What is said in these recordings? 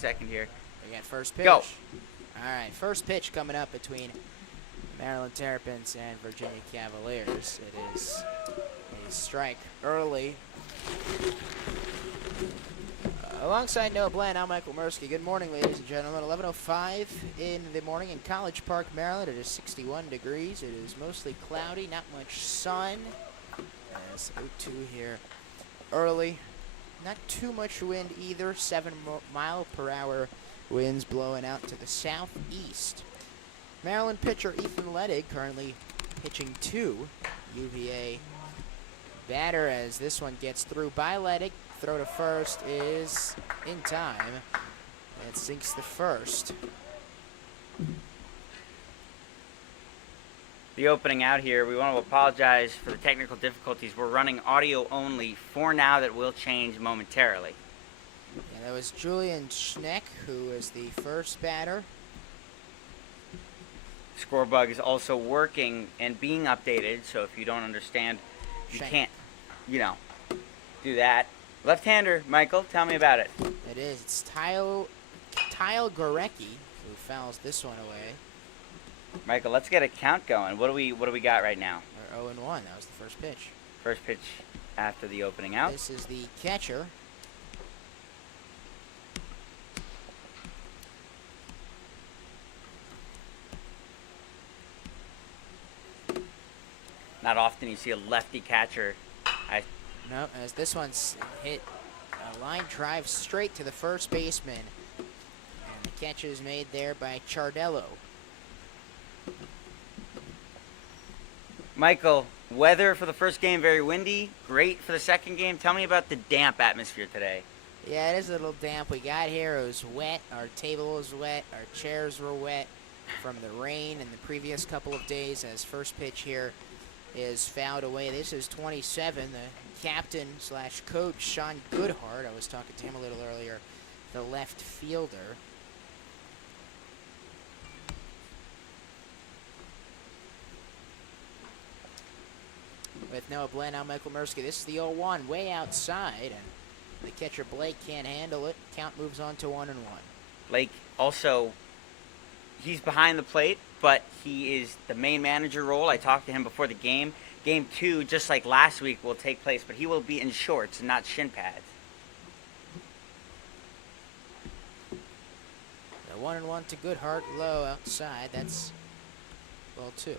second here. We got first pitch. Go. All right, first pitch coming up between Maryland Terrapins and Virginia Cavaliers. It is a strike early. Alongside Noah Bland, I'm Michael Mursky. Good morning, ladies and gentlemen. 11:05 in the morning in College Park, Maryland. It is 61 degrees. It is mostly cloudy, not much sun. It's 0-2 here early. Not too much wind either. 7-mile-per-hour winds blowing out to the southeast. Maryland pitcher Ethan Ledig currently pitching to UVA batter as this one gets through by Ledig. Throw to first is in time. It sinks the first. The opening out here, we want to apologize for the technical difficulties. We're running audio only for now. That will change momentarily. Yeah, that was Julian Schneck, who is the first batter. Scorebug is also working and being updated, so if you don't understand, you Shank. can't, do that. Left-hander, Michael, tell me about it. It is. It's Tyle Gorecki who fouls this one away. Michael, let's get a count going. What do we got right now? Or 0-1. That was the first pitch. First pitch after the opening out. This is the catcher. Not often you see a lefty catcher. No, as this one's hit a line drive straight to the first baseman. And the catch is made there by Chardello. Michael, weather for the first game, very windy. Great for the second game. Tell me about the damp atmosphere today. Yeah, it is a little damp. We got here, it was wet. Our table was wet. Our chairs were wet from the rain in the previous couple of days as first pitch here is fouled away. This is 27, the captain slash coach, Sean Goodhart. I was talking to him a little earlier, the left fielder. With Noah Bland, I'm Michael Mursky. This is the 0-1, way outside, and the catcher Blake can't handle it. Count moves on to 1-1. Blake also, he's behind the plate, but he is the main manager role. I talked to him before the game. Game 2, just like last week, will take place, but he will be in shorts and not shin pads. The 1-1 to Goodhart, low outside. That's ball 2.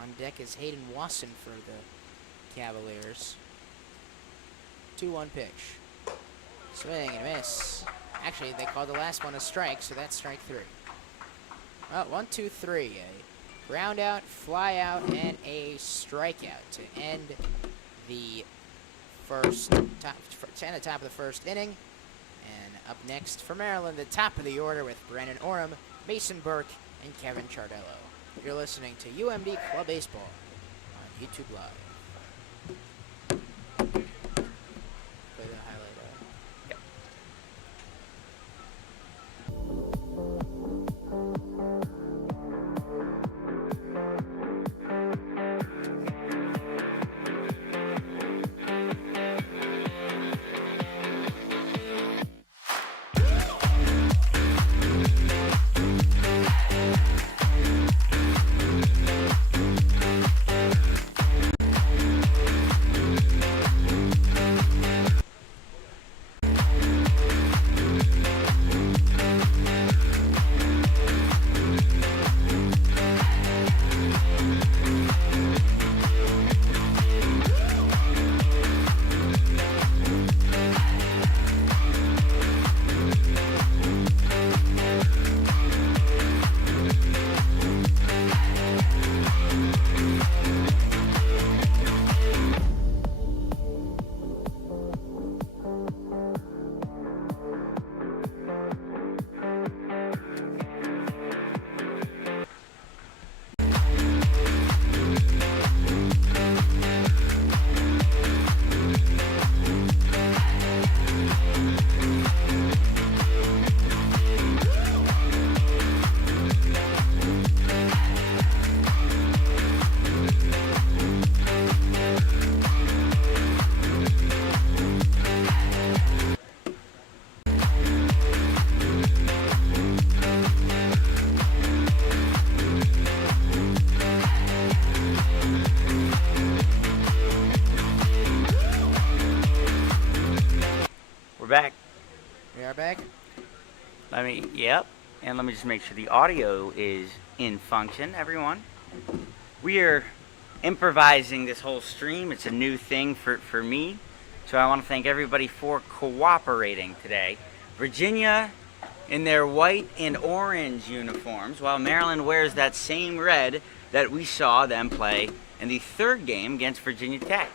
On deck is Hayden Wasson for the Cavaliers. 2-1 pitch. Swing and a miss. Actually, they called the last one a strike, so that's strike 3. Well, 1, 2, 3. A ground out, fly out, and a strikeout to end the top of the first inning. And up next for Maryland, the top of the order with Brandon Orem, Mason Burke, and Kevin Chardello. You're listening to UMD Club Baseball on YouTube Live. Play the highlight. Yep. back. We are back. Yep. And let me just make sure the audio is in function, everyone. We are improvising this whole stream. It's a new thing for me. So I want to thank everybody for cooperating today. Virginia in their white and orange uniforms, while Maryland wears that same red that we saw them play in the third game against Virginia Tech.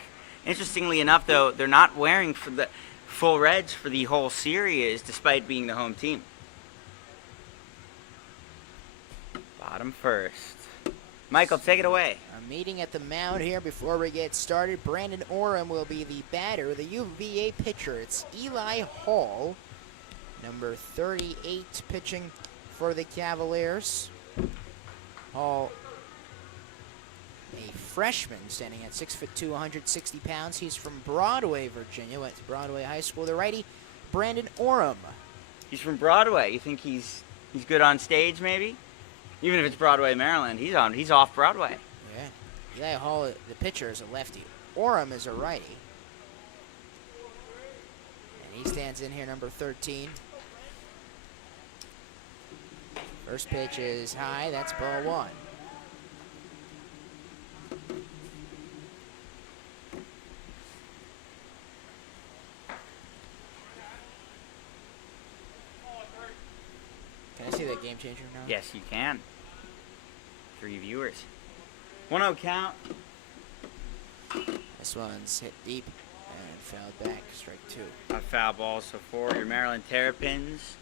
Interestingly enough, though, they're not wearing for the full reds for the whole series, despite being the home team. Bottom first. Michael, take it away. A meeting at the mound here before we get started. Brandon Orem will be the batter. The UVA pitcher, it's Eli Hall, number 38, pitching for the Cavaliers. Hall, a freshman, standing at 6'2", 160 pounds. He's from Broadway, Virginia. Went to Broadway High School. The righty, Brandon Orem. He's from Broadway. You think he's good on stage, maybe? Even if it's Broadway, Maryland, he's off Broadway. Yeah. Eli Hall, the pitcher, is a lefty. Orem is a righty. And he stands in here, number 13. First pitch is high. That's ball one. Can I see that game changer now? Yes, you can. 3 viewers. 1-0 count. This one's hit deep and fouled back. Strike two. A foul ball, so for your Maryland Terrapins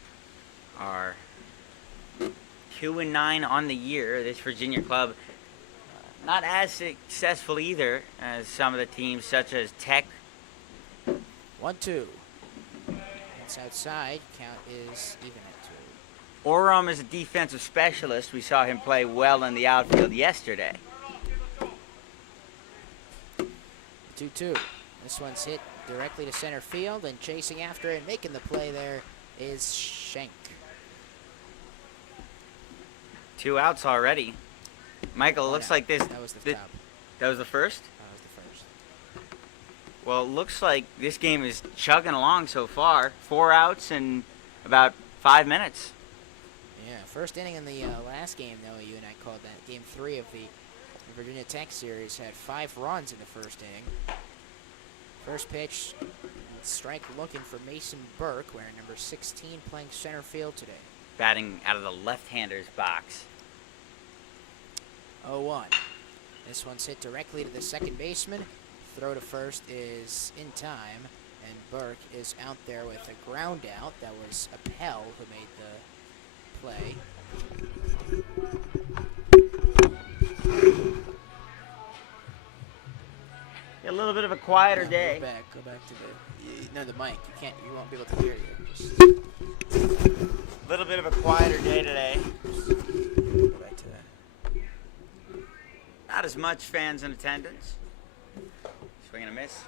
are 2-9 on the year. This Virginia club not as successful either as some of the teams such as Tech. 1-2. That's outside. Count is even at 2. Orem is a defensive specialist. We saw him play well in the outfield yesterday. 2-2. This one's hit directly to center field, and chasing after it and making the play there is Schenk. 2 outs already. Michael, it looks like this. That was the top. That was the first? That was the first. Well, it looks like this game is chugging along so far. 4 outs in about 5 minutes. Yeah, first inning in the last game, though, you and I called that game 3 of the Virginia Tech series, had 5 runs in the first inning. First pitch, strike looking for Mason Burke, wearing number 16, playing center field today. Batting out of the left-hander's box. 0-1. This one's hit directly to the second baseman. Throw to first is in time, and Burke is out there with a ground out. That was Appel who made the play. A little bit of a quieter day. Go back to the mic. You won't be able to hear you. Just a little bit of a quieter day today. go back to that. Not as much fans in attendance. Swing and a miss.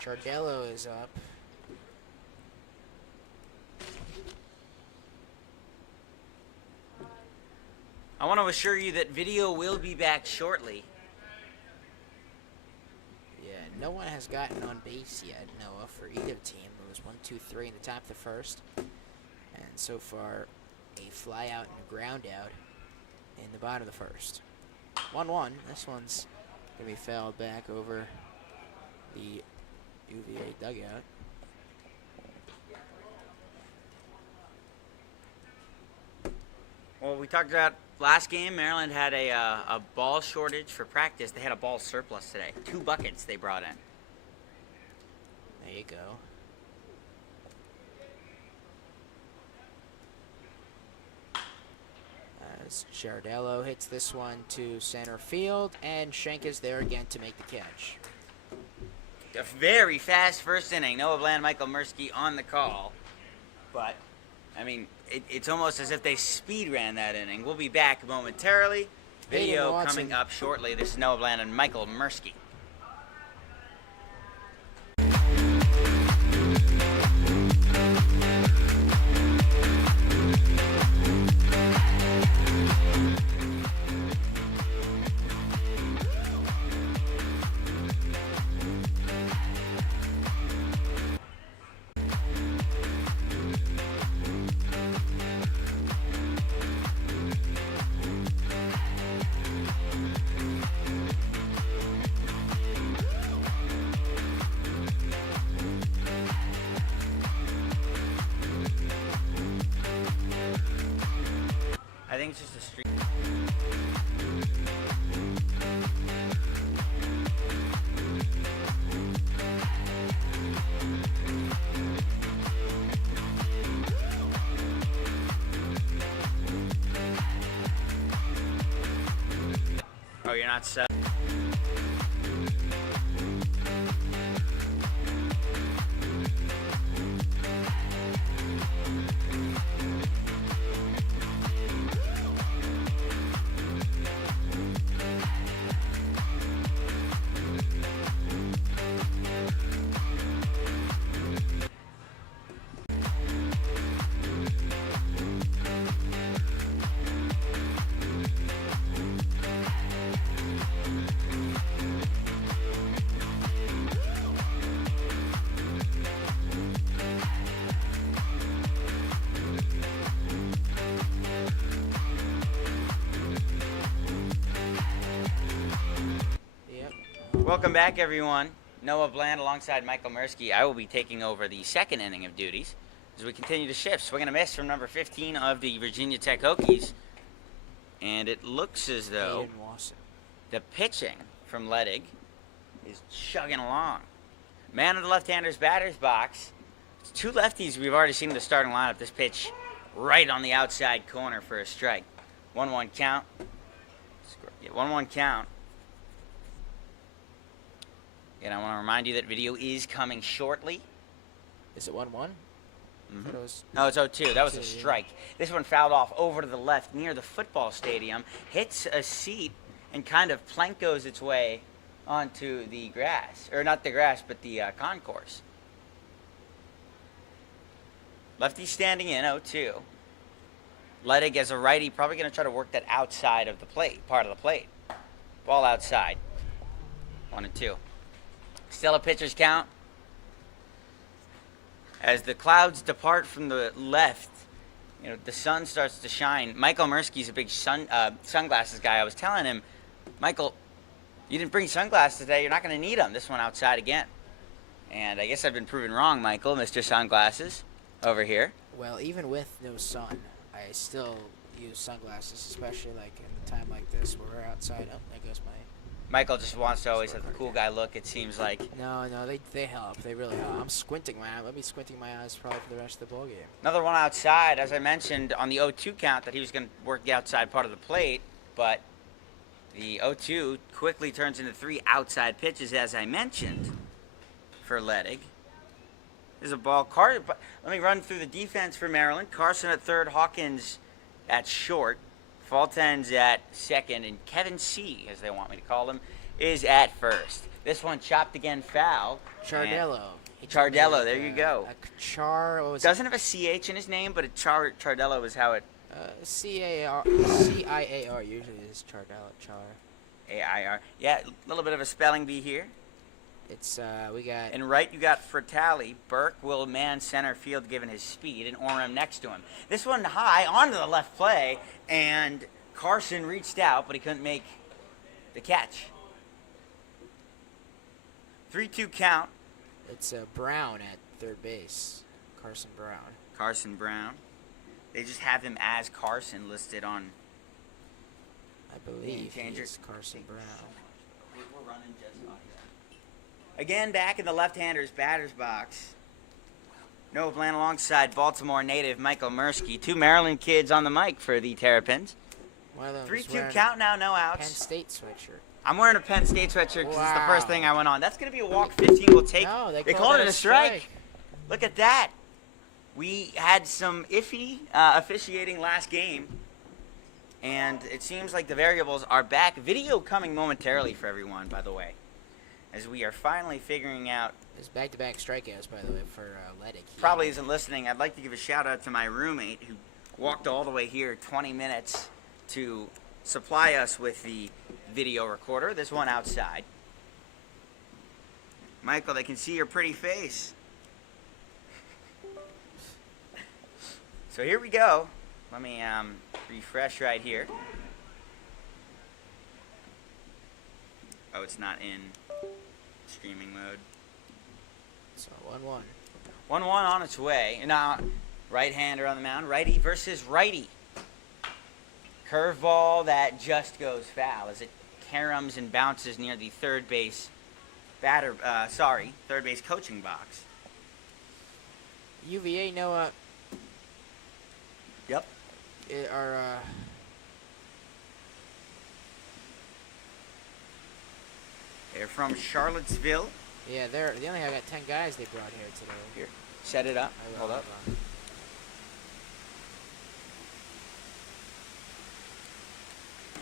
Chardello is up. I want to assure you that video will be back shortly. Yeah, no one has gotten on base yet, Noah, for either team. It was 1, 2, 3 in the top of the first. And so far, a fly out and a ground out in the bottom of the first. 1-1. This one's going to be fouled back over the UVA dugout. Well, we talked about last game. Maryland had a ball shortage for practice. They had a ball surplus today. 2 buckets they brought in. There you go. As Chardello hits this one to center field, and Schenk is there again to make the catch. A very fast first inning. Noah Bland, Michael Mursky on the call. But, I mean, it's almost as if they speed ran that inning. We'll be back momentarily. Video coming up shortly. This is Noah Bland and Michael Mursky. everything's just a street. Oh, you're not set. Welcome back, everyone. Noah Bland alongside Michael Mirsky. I will be taking over the second inning of duties as we continue to shift. Swing and a miss from number 15 of the Virginia Tech Hokies. And it looks as though the pitching from Ledig is chugging along. Man of the left-hander's batter's box. It's two lefties we've already seen in the starting lineup. This pitch right on the outside corner for a strike. 1-1 count. 1-1 count. And I want to remind you that video is coming shortly. Is it 1-1? Mm-hmm. No, it's 0-2. That was a strike. Yeah. This one fouled off over to the left near the football stadium, hits a seat, and kind of plankos its way onto the grass. Or not the grass, but the concourse. Lefty standing in, 0-2. Ledig as a righty, probably going to try to work that outside of the plate, part of the plate. Ball outside. 1-2. Still a pitcher's count. As the clouds depart from the left, you know, the sun starts to shine. Michael Mirsky's a big sunglasses guy. I was telling him, Michael, you didn't bring sunglasses today. You're not going to need them. This one outside again. And I guess I've been proven wrong, Michael, Mr. Sunglasses over here. Well, even with no sun, I still use sunglasses, especially like in a time like this where we're outside. Oh, there goes my... Michael just wants to always have the cool guy look, it seems like. No, they help. They really help. I'm squinting my eyes. I'll be squinting my eyes probably for the rest of the ball game. Another one outside, as I mentioned on the 0-2 count, that he was going to work the outside part of the plate, but the 0-2 quickly turns into 3 outside pitches, as I mentioned, for Ledig. There's a ball. Let me run through the defense for Maryland. Carson at third, Hawkins at short. Fulton's at second, and Kevin C., as they want me to call him, is at first. This one chopped again foul. Chardello. Chardello, there you go. Doesn't have a CH in his name, but Chardello is how it... C-I-A-R usually is Chardello. A-I-R. Yeah, a little bit of a spelling bee here. It's, we got... And right, you got Fratelli. Burke will man center field given his speed, and Orem next to him. This one high onto the left play, and Carson reached out, but he couldn't make the catch. 3-2 count. It's Brown at third base. Carson Brown. Carson Brown. They just have him as Carson listed on... I believe it's Carson Brown. We're running just audio. Again, back in the left-hander's batter's box. Noah Bland alongside Baltimore native Michael Mirsky. 2 Maryland kids on the mic for the Terrapins. 3-2 count now, no outs. Penn State sweatshirt. I'm wearing a Penn State sweatshirt because it's the first thing I went on. That's going to be a walk. 15 will take. No, they called it a strike. Look at that. We had some iffy officiating last game, and it seems like the variables are back. Video coming momentarily for everyone, by the way, as we are finally figuring out. There's back-to-back strikeouts, by the way, for Ledig. Probably isn't listening. I'd like to give a shout-out to my roommate who walked all the way here 20 minutes to supply us with the video recorder. This one outside. Michael, they can see your pretty face. So here we go. Let me refresh right here. Oh, it's not in streaming mode. So 1-1. 1-1 on its way. Now, right-hander on the mound. Righty versus righty. Curveball that just goes foul as it caroms and bounces near the third base third base coaching box. UVA, Noah, Yep. are They're from Charlottesville. yeah, they only got 10 guys they brought here today. Here, set it up. Hold up. On.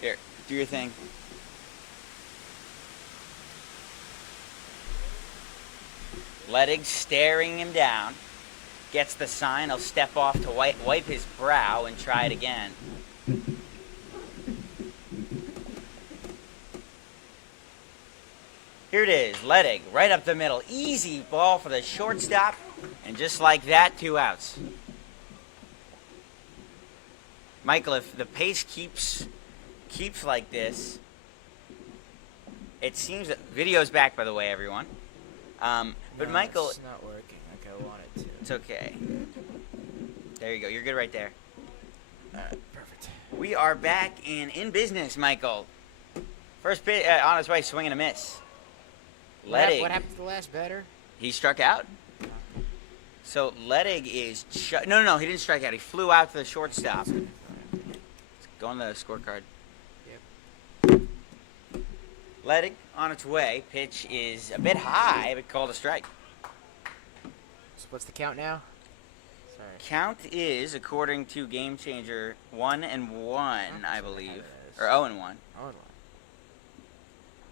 Here, do your thing. Ledig staring him down. Gets the sign. He'll step off to wipe his brow and try it again. Here it is. Ledig right up the middle. Easy ball for the shortstop. And just like that, 2 outs. Michael, if the pace keeps like this, it seems that video's back, by the way, everyone. But No, Michael, it's not working like I want it to. it's okay. There you go. You're good right there. All right, perfect. We are back and in business, Michael. First pitch on his way, swing and a miss. Ledig. What happened to the last batter? He struck out. So Ledig is no, he didn't strike out. He flew out to the shortstop. Go on the scorecard. Yep. Ledig on its way. Pitch is a bit high, but called a strike. So what's the count now? Sorry. Count is, according to Game Changer, 1-1, I believe, or 0-1. Oh, no.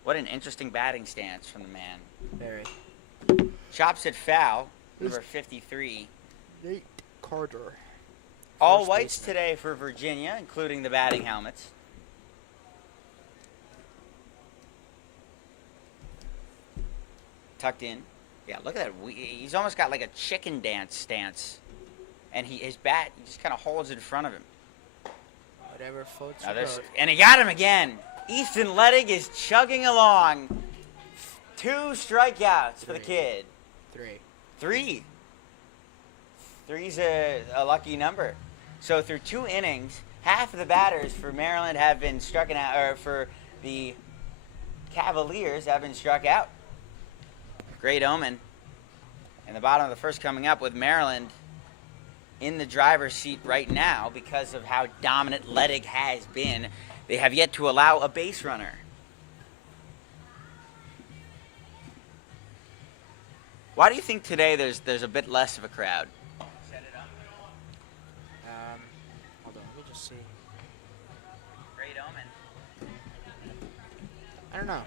What an interesting batting stance from the man. Very. Chops it foul, number 53. Nate Carter. All First whites baseman. today for Virginia, including the batting helmets. Tucked in. Yeah, look at that. He's almost got like a chicken dance stance. And his bat just kind of holds in front of him. Whatever floats Now your boat. and he got him again. Ethan Ledig is chugging along. 2 strikeouts for the kid. 3. 3. 3's a lucky number. So through 2 innings, half of the batters for Maryland have been struck out, or for the Cavaliers have been struck out. Great omen. And the bottom of the first coming up with Maryland in the driver's seat right now because of how dominant Ledig has been. They have yet to allow a base runner. Why do you think today there's a bit less of a crowd? Set it up. Hold on, let me just see. Great omen. I don't know.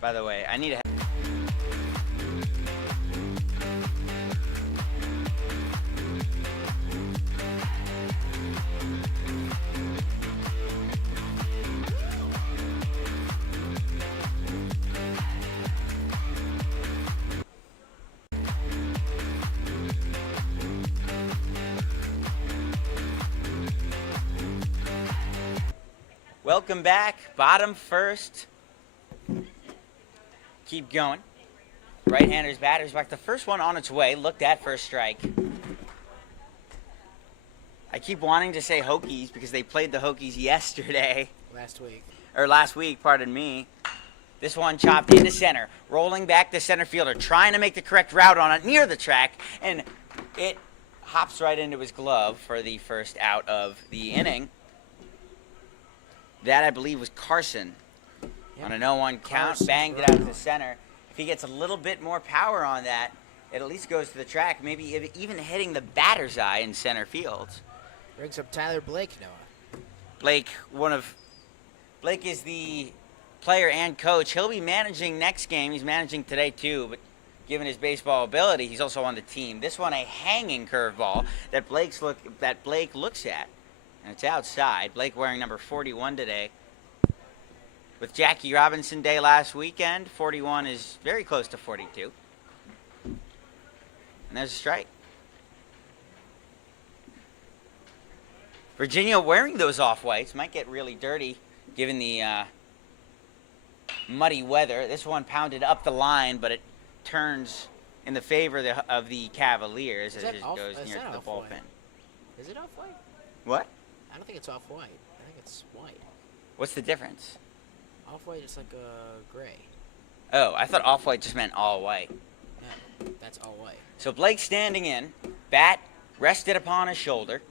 By the way, I need to. Welcome back. Bottom first. Keep going. Right-handers, batters back. The first one on its way. Looked at first strike. I keep wanting to say Hokies because they played the Hokies yesterday. Last week, pardon me. This one chopped into center. Rolling back the center fielder. Trying to make the correct route on it near the track. And it hops right into his glove for the first out of the inning. That, I believe, was Carson. Yep. On a 0-1 count, Carson banged it out to the center. If he gets a little bit more power on that, it at least goes to the track, maybe even hitting the batter's eye in center field. Brings up Tyler Blake, Noah. Blake is the player and coach. He'll be managing next game. He's managing today too, but given his baseball ability, he's also on the team. This one, a hanging curveball that Blake looks at, and it's outside. Blake wearing number 41 today. With Jackie Robinson Day last weekend, 41 is very close to 42. And there's a strike. Virginia wearing those off-whites might get really dirty given the muddy weather. This one pounded up the line, but it turns in the favor of the Cavaliers as it goes near to the bullpen. Is it off-white? What? I don't think it's off-white. I think it's white. What's the difference? Off-white is like a gray. Oh, I thought off-white just meant all white. No, that's all white. So Blake standing in, bat rested upon his shoulder,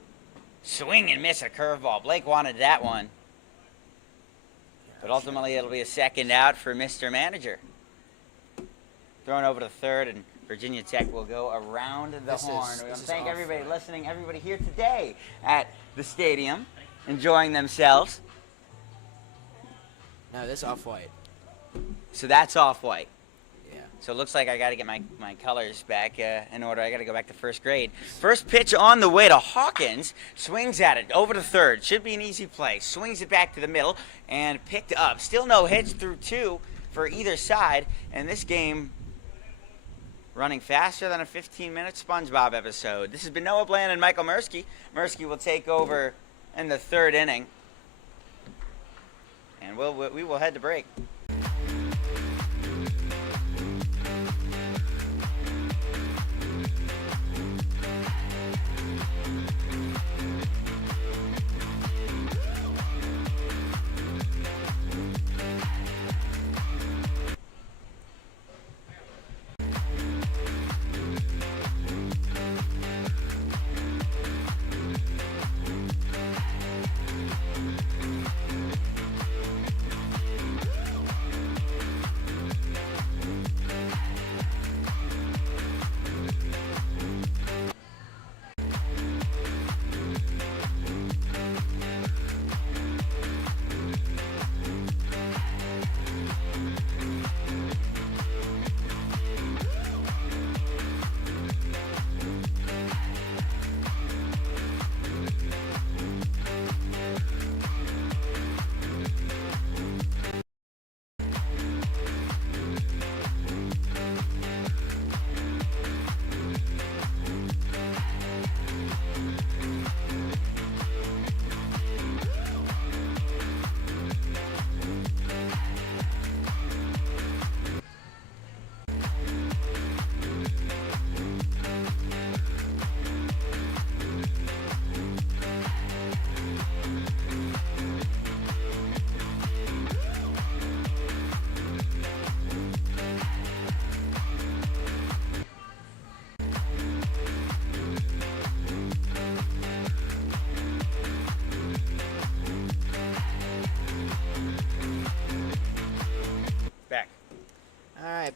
swing and miss a curveball. Blake wanted that one. But ultimately, it'll be a second out for Mr. Manager. Thrown over to third, and Virginia Tech will go around the horn. We want to thank everybody listening, everybody here today at the stadium, enjoying themselves. No, this off-white. So that's off-white. Yeah. So it looks like I got to get my colors back in order. I got to go back to first grade. First pitch on the way to Hawkins. Swings at it over to third. Should be an easy play. Swings it back to the middle and picked up. Still no hits through two for either side. And this game running faster than a 15-minute SpongeBob episode. This has been Noah Bland and Michael Mursky. Mursky will take over in the third inning. And we will head to break.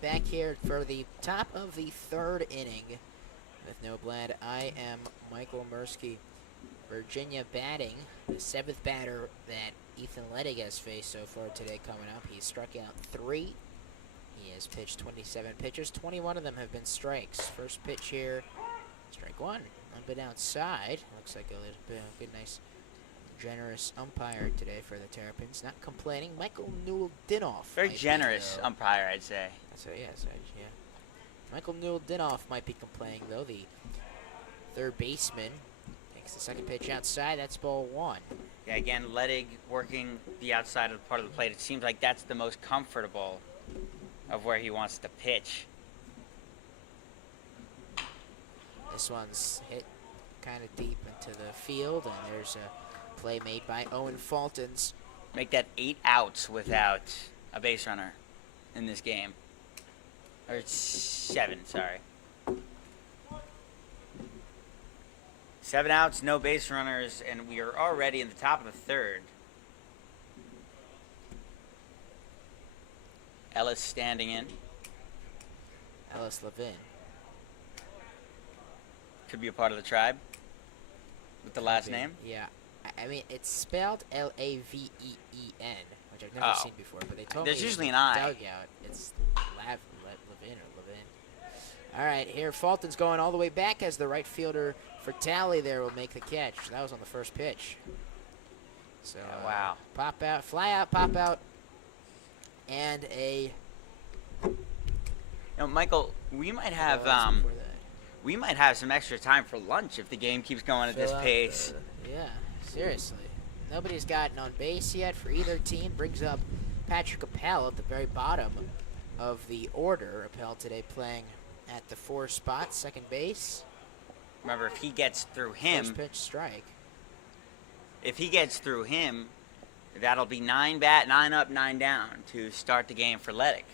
Back here for the top of the third inning with Noah Bland. I am Michael Mursky. Virginia batting, the seventh batter that Ethan Ledig has faced so far today coming up. He struck out 3. He has pitched 27 pitches. 21 of them have been strikes. First pitch here, strike 1. A bit outside. Looks like a little bit of a good, nice, generous umpire today for the Terrapins. Not complaining. Michael Newell-Dinoff. Very generous umpire, I'd say. So yeah. Michael Newell-Dinoff might be complaining though. The third baseman takes the second pitch outside. That's ball 1. Yeah, again, Ledig working the outside of the part of the plate. It seems like that's the most comfortable of where he wants to pitch. This one's hit kind of deep into the field, and there's a play made by Owen Fultons. Make that 8 outs without a base runner in this game. Or 7, sorry. 7 outs, no base runners, and we are already in the top of the third. Ellis standing in. Ellis Levin. Could be a part of the tribe with the last name. Yeah. I mean, it's spelled Laveen, which I've never seen before, but they told me there's usually an I. Dugout. It's Levin or Levin. All right, here Fulton's going all the way back as the right fielder for Talley there will make the catch. That was on the first pitch. So yeah, wow. Pop out, fly out, pop out, and a. Michael, we might have some extra time for lunch if the game keeps going at this pace. Yeah. Seriously. Nobody's gotten on base yet for either team. Brings up Patrick Appel at the very bottom of the order. Appel today playing at the 4 spot, second base. Remember, if he gets through him, First pitch strike. if he gets through him, that'll be 9 up, 9 down to start the game for Ledick.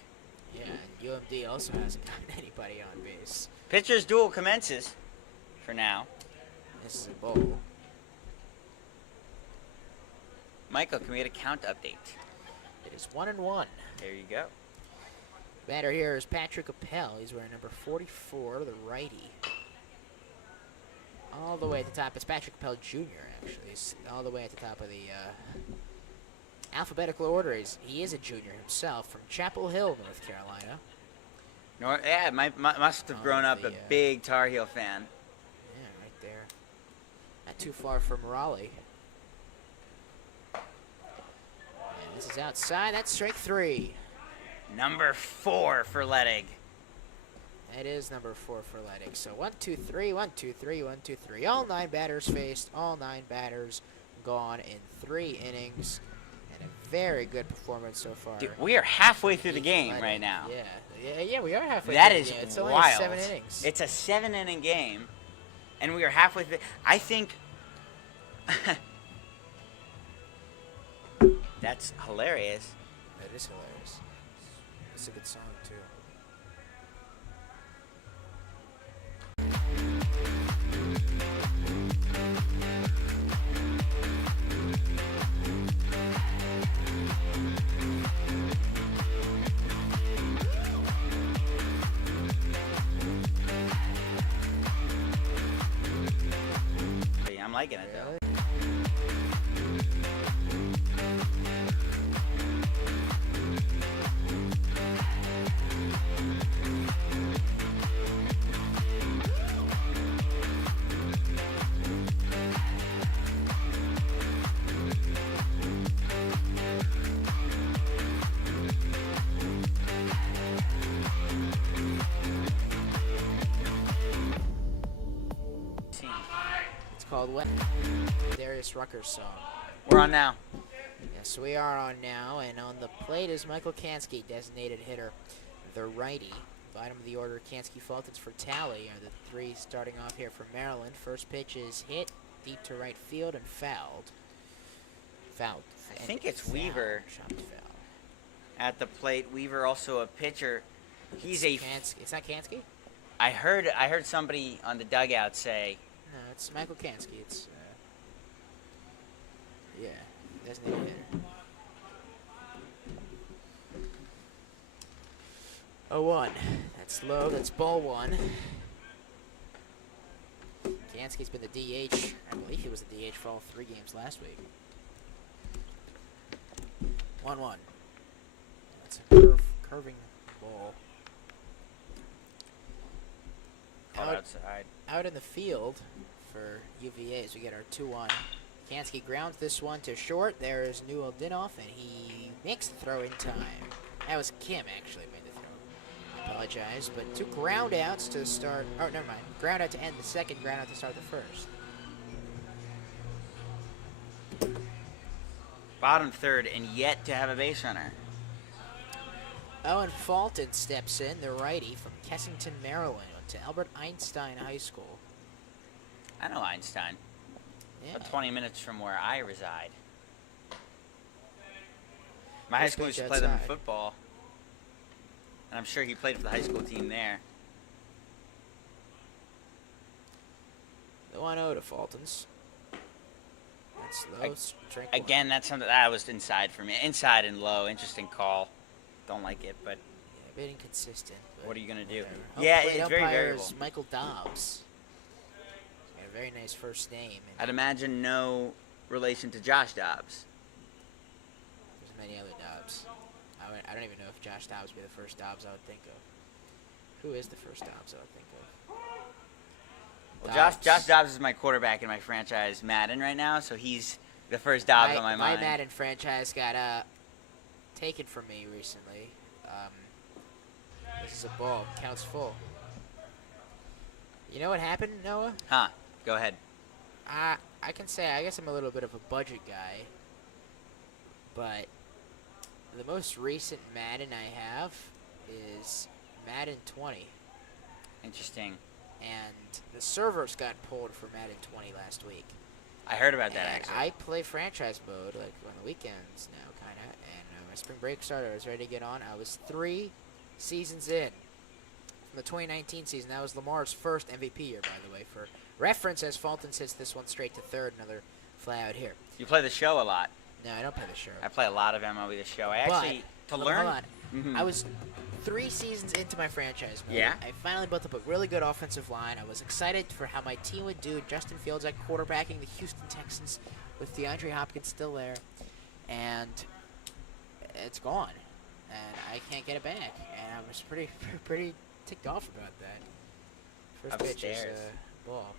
Yeah, and UMD also hasn't gotten anybody on base. Pitcher's duel commences for now. This is a bowl. Michael, can we get a count update? It is 1-1. There you go. Batter here is Patrick Appel. He's wearing number 44, the righty. All the way at the top. It's Patrick Appel Jr., actually. He's all the way at the top of the alphabetical order. He is a junior himself from Chapel Hill, North Carolina. Must have grown up a big Tar Heel fan. Yeah, right there. Not too far from Raleigh. And this is outside. That's strike 3. Number 4 for Ledig. That is number 4 for Ledig. So 1, 2, 3, 1, 2, 3, 1, 2, 3. All 9 batters faced. All 9 batters gone in 3 innings. And a very good performance so far. Dude, we are halfway through the game right now. Yeah, we are halfway That through is the game. It's only wild. 7 innings. It's a 7-inning game, and we are halfway through. I think that's hilarious. That is hilarious. It's a good song, too. I'm liking it, though. It's called What? Darius Rucker's song. We're on now. Yes, we are on now, and on the plate is Michael Kansky, designated hitter, the righty. Bottom of the order, Kansky, Fultons for Talley are the 3 starting off here for Maryland. First pitch is hit deep to right field and fouled. Fouled. I think it's Weaver Chopped foul. at the plate. Weaver also a pitcher. He's a. Kansky. It's not Kansky? I heard somebody on the dugout say. No, it's Michael Kansky. It's yeah, designated hitter. 0-1. That's low. That's ball 1. Kansky's been the DH. I believe he was the DH for all 3 games last week. 1-1. That's a curving ball. Called outside. Out in the field for UVA as we get our 2-1. Kansky grounds this one to short. There is Newell Dinoff, and he makes the throw in time. That was Kim, actually, made the throw. I apologize, but 2 ground outs to start. Oh, never mind. Ground out to end the second, ground out to start the first. Bottom third, and yet to have a base runner. Owen Fulton steps in, the righty from Kessington, Maryland, went to Albert Einstein High School. I know Einstein. Yeah. About 20 minutes from where I reside. My high school used to play them in football. And I'm sure he played for the high school team there. The 1-0 to Fulton's. That's low. Strike 1. Again, that's something that was inside for me. Inside and low. Interesting call. Don't like it, but Yeah, a bit inconsistent. But what are you going to do? whatever. Yeah, Plate it's very umpire variable. is Michael Dobbs. He's got a very nice first name. And I'd imagine no relation to Josh Dobbs. there's many other Dobbs. I don't even know if Josh Dobbs would be the first Dobbs I would think of. Who is the first Dobbs I would think of? Well, Josh Dobbs is my quarterback in my franchise Madden right now, so he's the first Dobbs on my mind. My Madden franchise got taken from me recently. This is a ball. Counts full. You know what happened, Noah? Huh. Go ahead. I can say I guess I'm a little bit of a budget guy, but the most recent Madden I have is Madden 20, Interesting. and the servers got pulled for Madden 20 last week. I heard about that, And actually. I play franchise mode like on the weekends now, kind of. And my spring break started. I was ready to get on. I was 3 seasons in from the 2019 season. That was Lamar's first MVP year, by the way. For reference, as Fulton hits this one straight to third, another fly out here. You play the show a lot. No, I don't play the show. I play a lot of MLB the show. I But, actually, to hold learn. on. Mhm. I was 3 seasons into my franchise mode. Yeah? I finally built up a really good offensive line. I was excited for how my team would do. Justin Fields at quarterbacking the Houston Texans with DeAndre Hopkins still there. And it's gone. And I can't get it back. And I was pretty ticked off about that. First pitch is Upstairs. ball.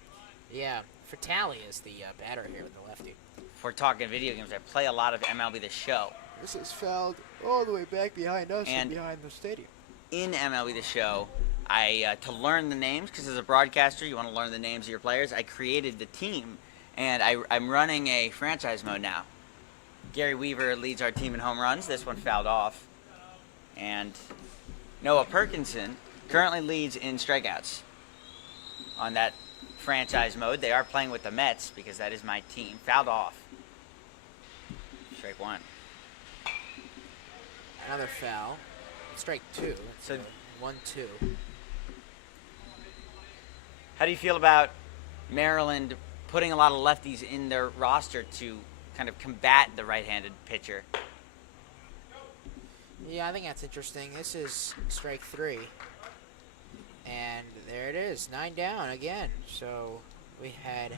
Yeah, Fratelli is the batter here with the lefty. If we're talking video games, I play a lot of MLB the show. This is fouled all the way back behind us And behind the stadium. In MLB the show, I to learn the names, because as a broadcaster, you want to learn the names of your players. I created the team, and I'm running a franchise mode now. Gary Weaver leads our team in home runs. This one fouled off. And Noah Perkinson currently leads in strikeouts on that franchise mode. They are playing with the Mets because that is my team. Fouled off. Strike one. Another foul. Strike 2. So- 1-2. How do you feel about Maryland putting a lot of lefties in their roster to kind of combat the right-handed pitcher? Yeah, I think that's interesting. This is strike 3. And there it is. 9 down again. So we had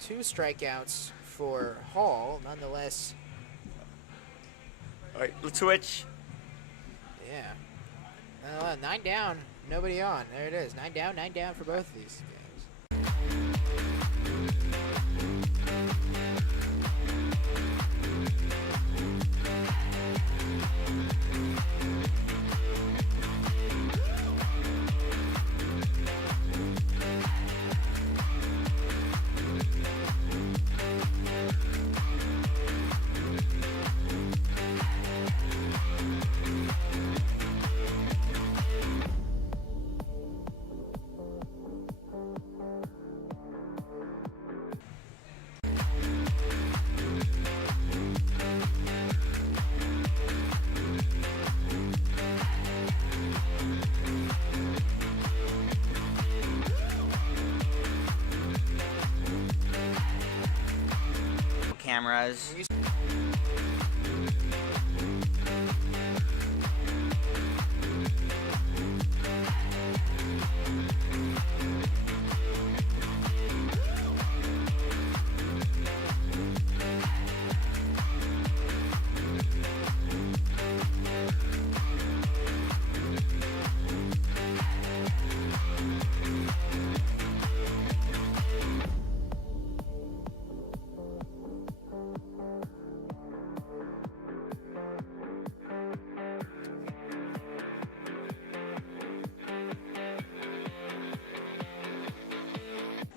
2 strikeouts for Hall. Nonetheless, All right, let's switch. yeah. 9 down. Nobody on. There it is. 9 down for both of these guys. Cameras.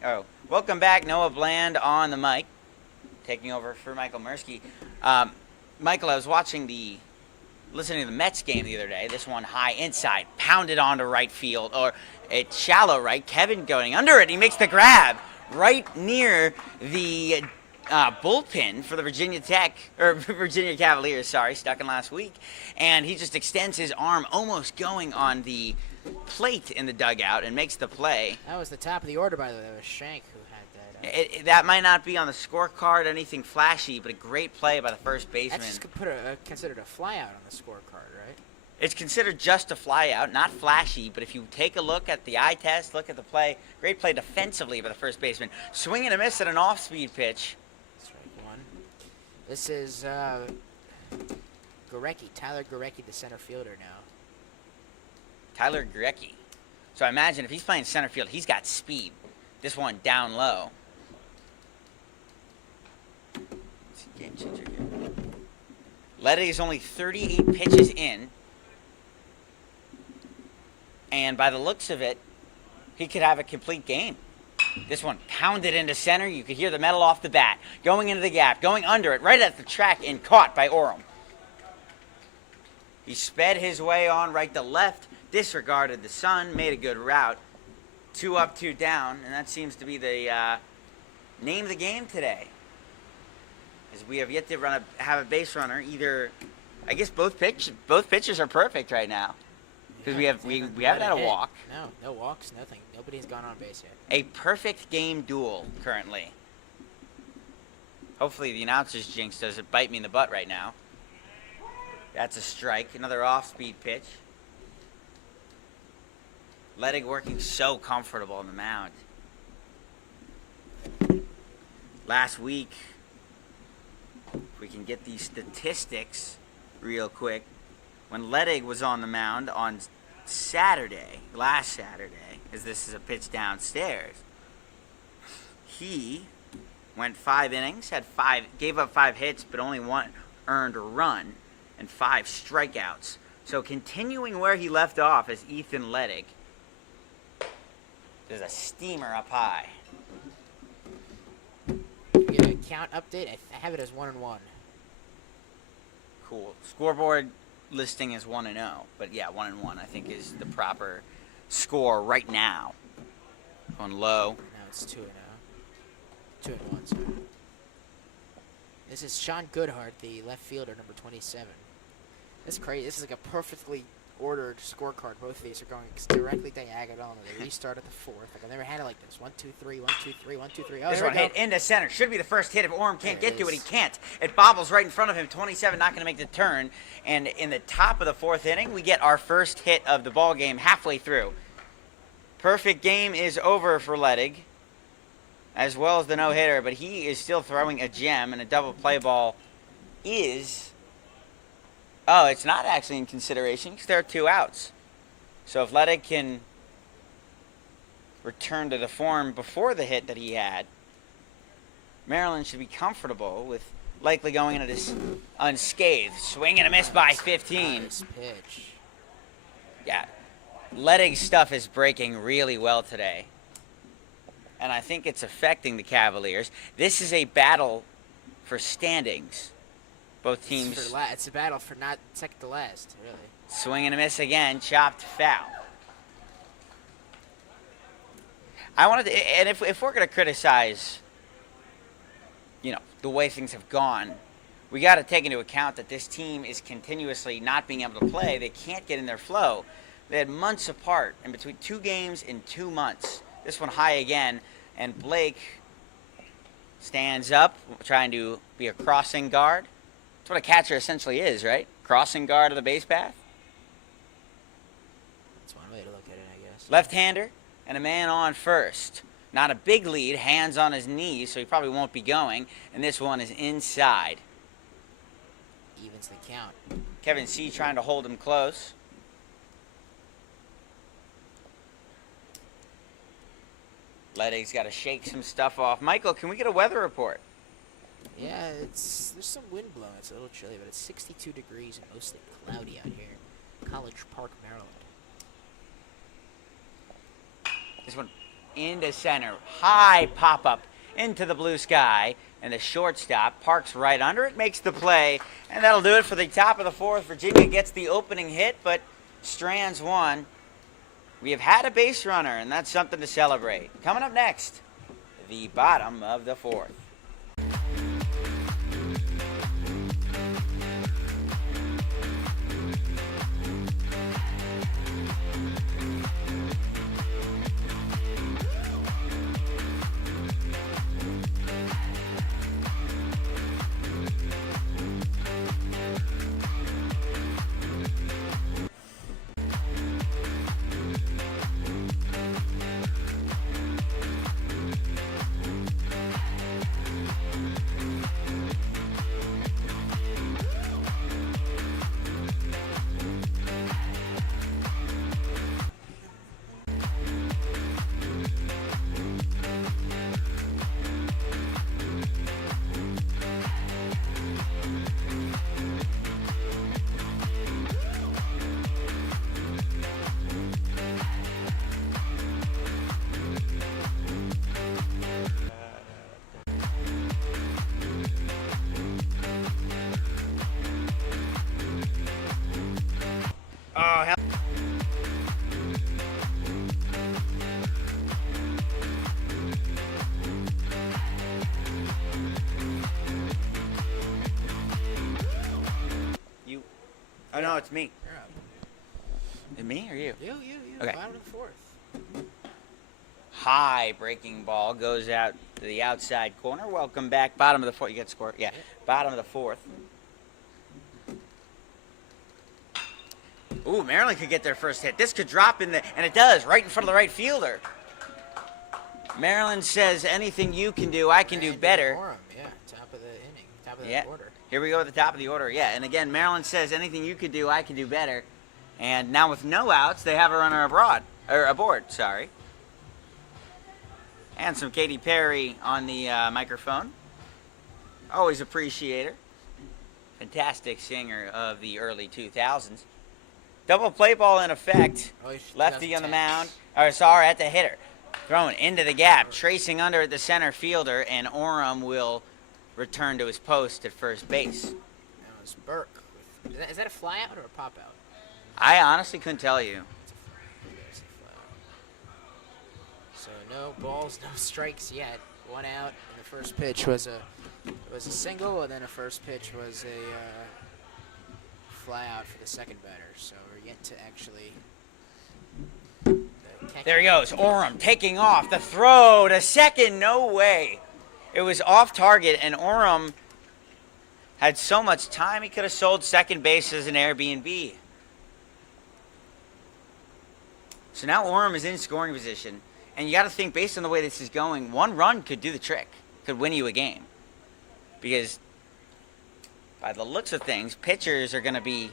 Oh, welcome back, Noah Bland on the mic, taking over for Michael Mursky. Michael, I was listening to the Mets game the other day. This one high inside, pounded onto right field, or it's shallow right. Kevin going under it. He makes the grab right near the bullpen for the Virginia Cavaliers. Sorry, stuck in last week, and he just extends his arm, almost going on the plate in the dugout, and makes the play. That was the top of the order, by the way. That was Shank who had that. That might not be on the scorecard, anything flashy, but a great play by the first baseman. That's just considered a flyout on the scorecard, right? It's considered just a flyout, not flashy, but if you take a look at the eye test, look at the play, great play defensively by the first baseman. Swing and a miss at an off-speed pitch. Strike 1. This is Gurecki, Tyler Gurecki, the center fielder now. Tyler Gurecki. So I imagine if he's playing center field, he's got speed. This one down low. Let's see, game changer here. Letty is only 38 pitches in. And by the looks of it, he could have a complete game. This one pounded into center. You could hear the metal off the bat. Going into the gap, going under it, right at the track, and caught by Orem. He sped his way on right to left, disregarded the sun, made a good route. 2 up, 2 down, and that seems to be the name of the game today. As we have yet to have a base runner. Either, I guess both pitchers are perfect right now. Because we haven't had a walk. No walks, nothing. Nobody's gone on base yet. A perfect game duel currently. Hopefully the announcer's jinx doesn't bite me in the butt right now. That's a strike. Another off-speed pitch. Ledig working so comfortable on the mound. Last week, if we can get these statistics real quick, when Ledig was on the mound on last Saturday, as this is a pitch downstairs, he went 5 innings, gave up 5 hits, but only 1 earned run and 5 strikeouts. So continuing where he left off as Ethan Ledig. There's a steamer up high. Get a count update. I have it as 1-1. Cool. Scoreboard listing is 1-0, but yeah, 1-1 I think is the proper score right now. On low. Now it's 2-0. 2-1. Sorry. This is Sean Goodhart, the left fielder, number 27. That's crazy. This is like a perfectly ordered scorecard. Both of these are going directly diagonal, and they restart at the 4th. Like I've never had it like this. 1, 2, 3, 1, 2, 3, 1, 2, 3. Oh, this one hit into center. Should be the first hit if Orem can't get to it. He can't. It bobbles right in front of him. 27 not going to make the turn. And in the top of the 4th inning, we get our first hit of the ball game halfway through. Perfect game is over for Ledig, as well as the no-hitter, but he is still throwing a gem, and a double play ball is... Oh, it's not actually in consideration because there are 2 outs. So if Ledig can return to the form before the hit that he had, Maryland should be comfortable with likely going into this unscathed. Swing and a miss by 15. Nice pitch. Yeah. Ledig's stuff is breaking really well today. And I think it's affecting the Cavaliers. This is a battle for standings. Both teams. It's a battle for not second to last, really. Swing and a miss again, chopped foul. I wanted to, and if we're going to criticize, the way things have gone, we got to take into account that this team is continuously not being able to play. They can't get in their flow. They had months apart, in between 2 games in 2 months. This one high again, and Blake stands up, trying to be a crossing guard. That's what a catcher essentially is, right? Crossing guard of the base path. That's one way to look at it, I guess. Left-hander and a man on first. Not a big lead, hands on his knees, so he probably won't be going. And this one is inside. Evens the count. Kevin C. trying to hold him close. Ledig's got to shake some stuff off. Michael, can we get a weather report? Yeah, there's some wind blowing. It's a little chilly, but it's 62 degrees and mostly cloudy out here. College Park, Maryland. This one into center. High pop-up into the blue sky. And the shortstop parks right under it, makes the play. And that'll do it for the top of the 4th. Virginia gets the opening hit, but strands one. We have had a base runner, and that's something to celebrate. Coming up next, the bottom of the 4th. Oh, no, it's me. You're up. Is it me or you? You. Okay. Bottom of the fourth. High breaking ball goes out to the outside corner. Welcome back. Bottom of the fourth. You get score. Yeah. Bottom of the fourth. Ooh, Maryland could get their first hit. This could drop in the, and it does, right in front of the right fielder. Maryland says, anything you can do, I can do better. Yeah, top of the inning, top of the order. Here we go at the top of the order. Yeah, and again, Maryland says, anything you could do, I can do better. And now with no outs, they have a runner aboard, sorry. And some Katy Perry on the microphone. Always appreciate her. Fantastic singer of the early 2000s. Double play ball in effect. Lefty on the mound. Or sorry, at the hitter. Thrown into the gap. Tracing under at the center fielder. And Orem will return to his post at first base. That was Burke. Is that a fly out or a pop out? I honestly couldn't tell you. It's a fly out. So no balls, no strikes yet. 1 out. And the first pitch was a single, and then the first pitch was a fly out for the second batter. So we're yet to actually. There he goes. Orem taking off. The throw to second. No way. It was off target, and Orem had so much time he could have sold second base as an Airbnb. So now Orem is in scoring position, and you got to think, based on the way this is going, 1 run could do the trick, could win you a game. Because by the looks of things, pitchers are going to be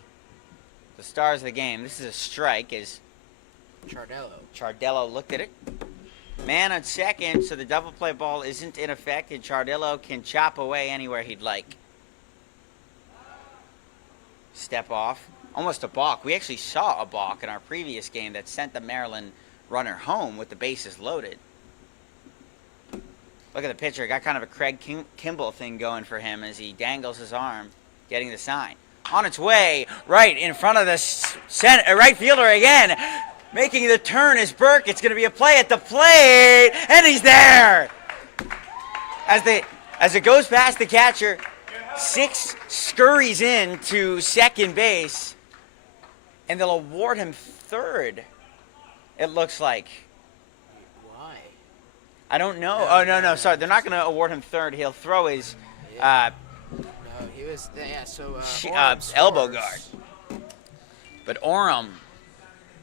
the stars of the game. This is a strike as Chardello looked at it. Man on second, so the double play ball isn't in effect, and Chardello can chop away anywhere he'd like. Step off. Almost a balk. We actually saw a balk in our previous game that sent the Maryland runner home with the bases loaded. Look at the pitcher. Got kind of a Craig Kimball thing going for him as he dangles his arm, getting the sign. On its way, right in front of the right fielder again. Making the turn is Burke. It's going to be a play at the plate, and he's there. As it goes past the catcher, 6 scurries in to second base, and they'll award him third, it looks like. Why? I don't know. No, sorry. They're not going to award him third. He'll throw his no, he was, so elbow guard. But Orem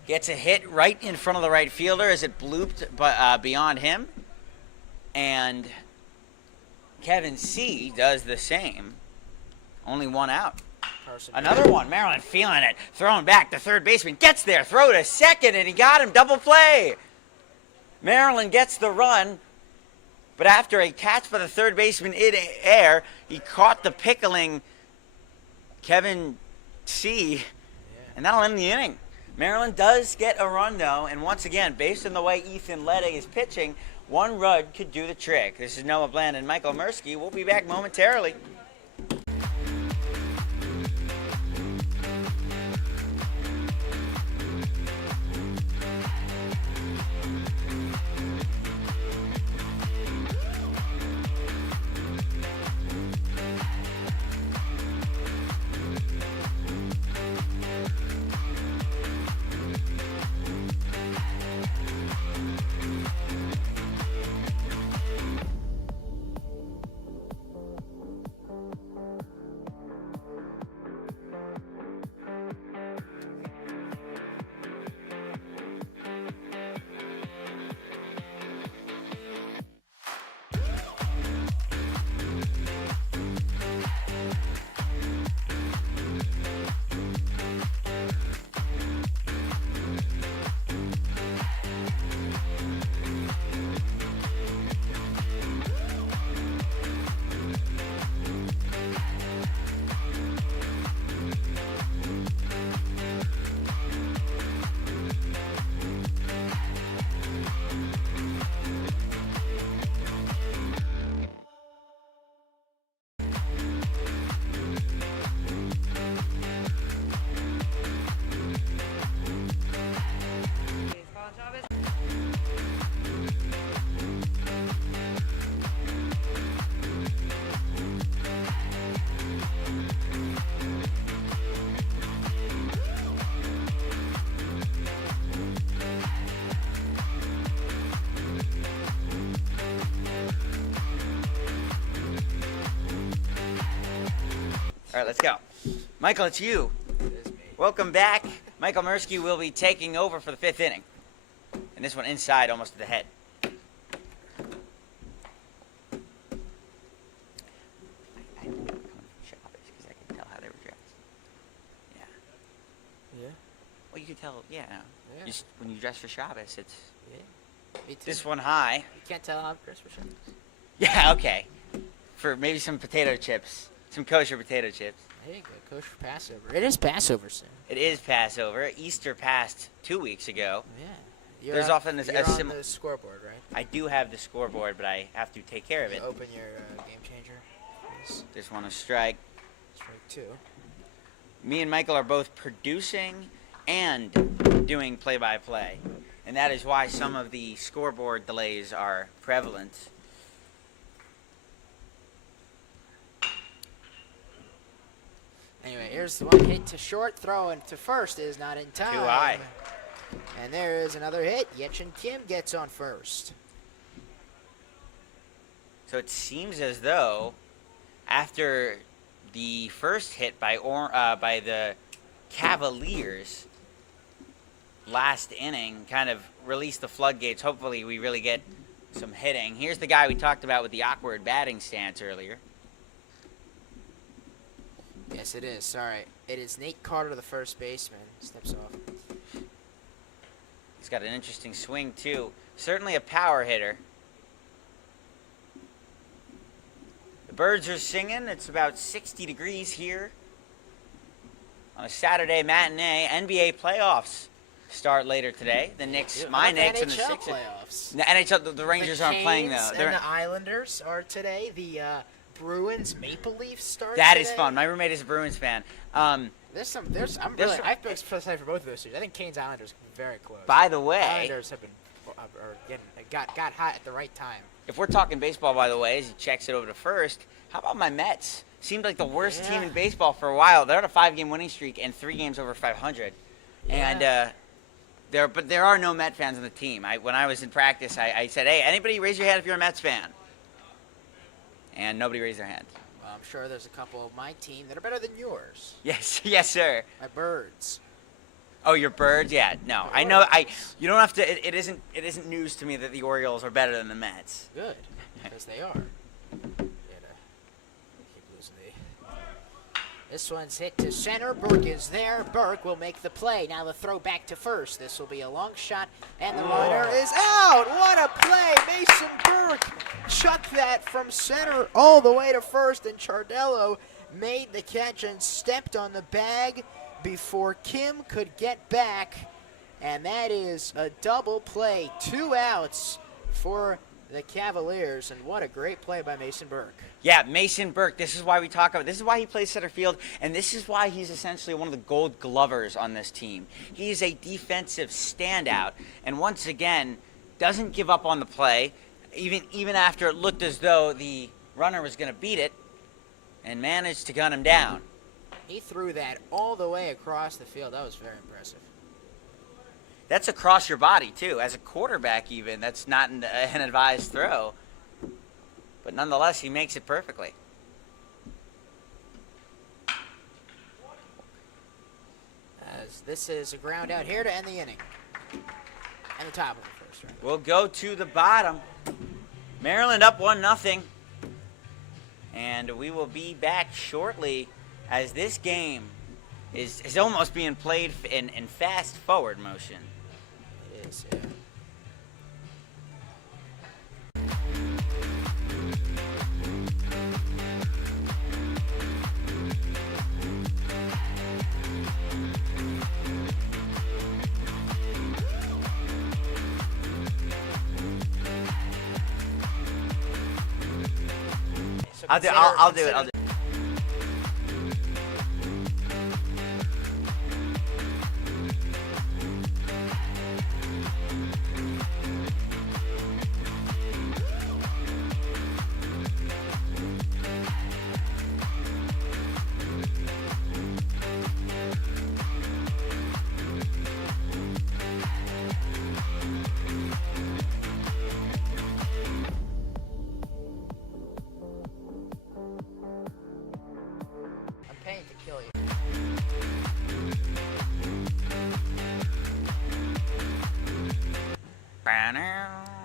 gets a hit right in front of the right fielder as it blooped beyond him. And Kevin C. does the same. Only 1 out. Another one. Maryland feeling it. Throwing back. The third baseman gets there. Throw to second, and he got him. Double play. Maryland gets the run. But after a catch by the third baseman in air, he caught the pickling Kevin C. And that'll end the inning. Maryland does get a run, though, and once again, based on the way Ethan Leddy is pitching, 1 run could do the trick. This is Noah Bland and Michael Mursky. We'll be back momentarily. All right, let's go. Michael, it's you. It is me. Welcome back. Michael Mirsky will be taking over for the 5th inning. And this one inside, almost to the head. I knew they were coming from Shabbos because I could tell how they were dressed. Yeah. Yeah. Well, you could tell, yeah. Yeah. Just when you dress for Shabbos, it's Yeah. Me too. this one high. You can't tell how Chris was. Yeah, okay. For maybe some potato chips. Some kosher potato chips. There you go. Kosher Passover. It is Passover soon. It is Passover. Easter passed 2 weeks ago. Yeah. There's often a you're on similar. the scoreboard, right? I do have the scoreboard, but I have to take care of You it. open your game changer. Please. Just want to strike. Strike 2. Me and Michael are both producing and doing play-by-play. And that is why some of the scoreboard delays are prevalent. Anyway, here's the one hit to short. Throw to first is not in time. Too high. And there is another hit. Yechin Kim gets on first. So it seems as though after the first hit by the Cavaliers last inning kind of released the floodgates. Hopefully we really get some hitting. Here's the guy we talked about with the awkward batting stance earlier. Yes, it is. Sorry. It is Nate Carter, the first baseman. Steps off. He's got an interesting swing, too. Certainly a power hitter. The birds are singing. It's about 60 degrees here on a Saturday matinee. NBA playoffs start later today. The Knicks, my Knicks, and the NHL Sixers. playoffs. The NHL, the Rangers aren't playing, though. The Canes and the Islanders are today. The Bruins Maple Leafs start That today. is fun. My roommate is a Bruins fan. I'm There's really, some- I've been excited for both of those series. I think Canes Islanders very close. By the way, Islanders have been got hot at the right time. if we're talking baseball, by the way, as he checks it over to first, how about my Mets? Seemed like the worst team in baseball for a while. They're on a 5-game winning streak and 3 games over 500. Yeah. And there are no Met fans on the team. When I was in practice, I said, "Hey, anybody raise your hand if you're a Mets fan?" And nobody raised their hand. Well, I'm sure there's a couple of my team that are better than yours. Yes, yes, sir. My Birds. Oh, your Birds? Yeah, no, I know. You don't have to. It isn't news to me that the Orioles are better than the Mets. Good, because they are. Keep losing This one's hit to center. Burke is there. Burke will make the play. Now the throw back to first. This will be a long shot, and the runner is out. What a play! Mason Burke chucked that from center all the way to first, and Chardello made the catch and stepped on the bag before Kim could get back, and that is a double play. 2 outs for the Cavaliers, and what a great play by Mason Burke. Yeah, Mason Burke. This is why we talk about. This is why he plays center field, and this is why he's essentially one of the Gold Glovers on this team. He is a defensive standout, and once again, doesn't give up on the play, even after it looked as though the runner was going to beat it, and managed to gun him down. He threw that all the way across the field. That was very impressive. That's across your body, too. As a quarterback, even, that's not an advised throw. But nonetheless, he makes it perfectly. As this is a ground out here to end the inning. And the top of the first round. We'll go to the bottom. Maryland up 1-0. And we will be back shortly as this game is almost being played in fast forward motion. It is, yeah. So I'll do it. I'll do it.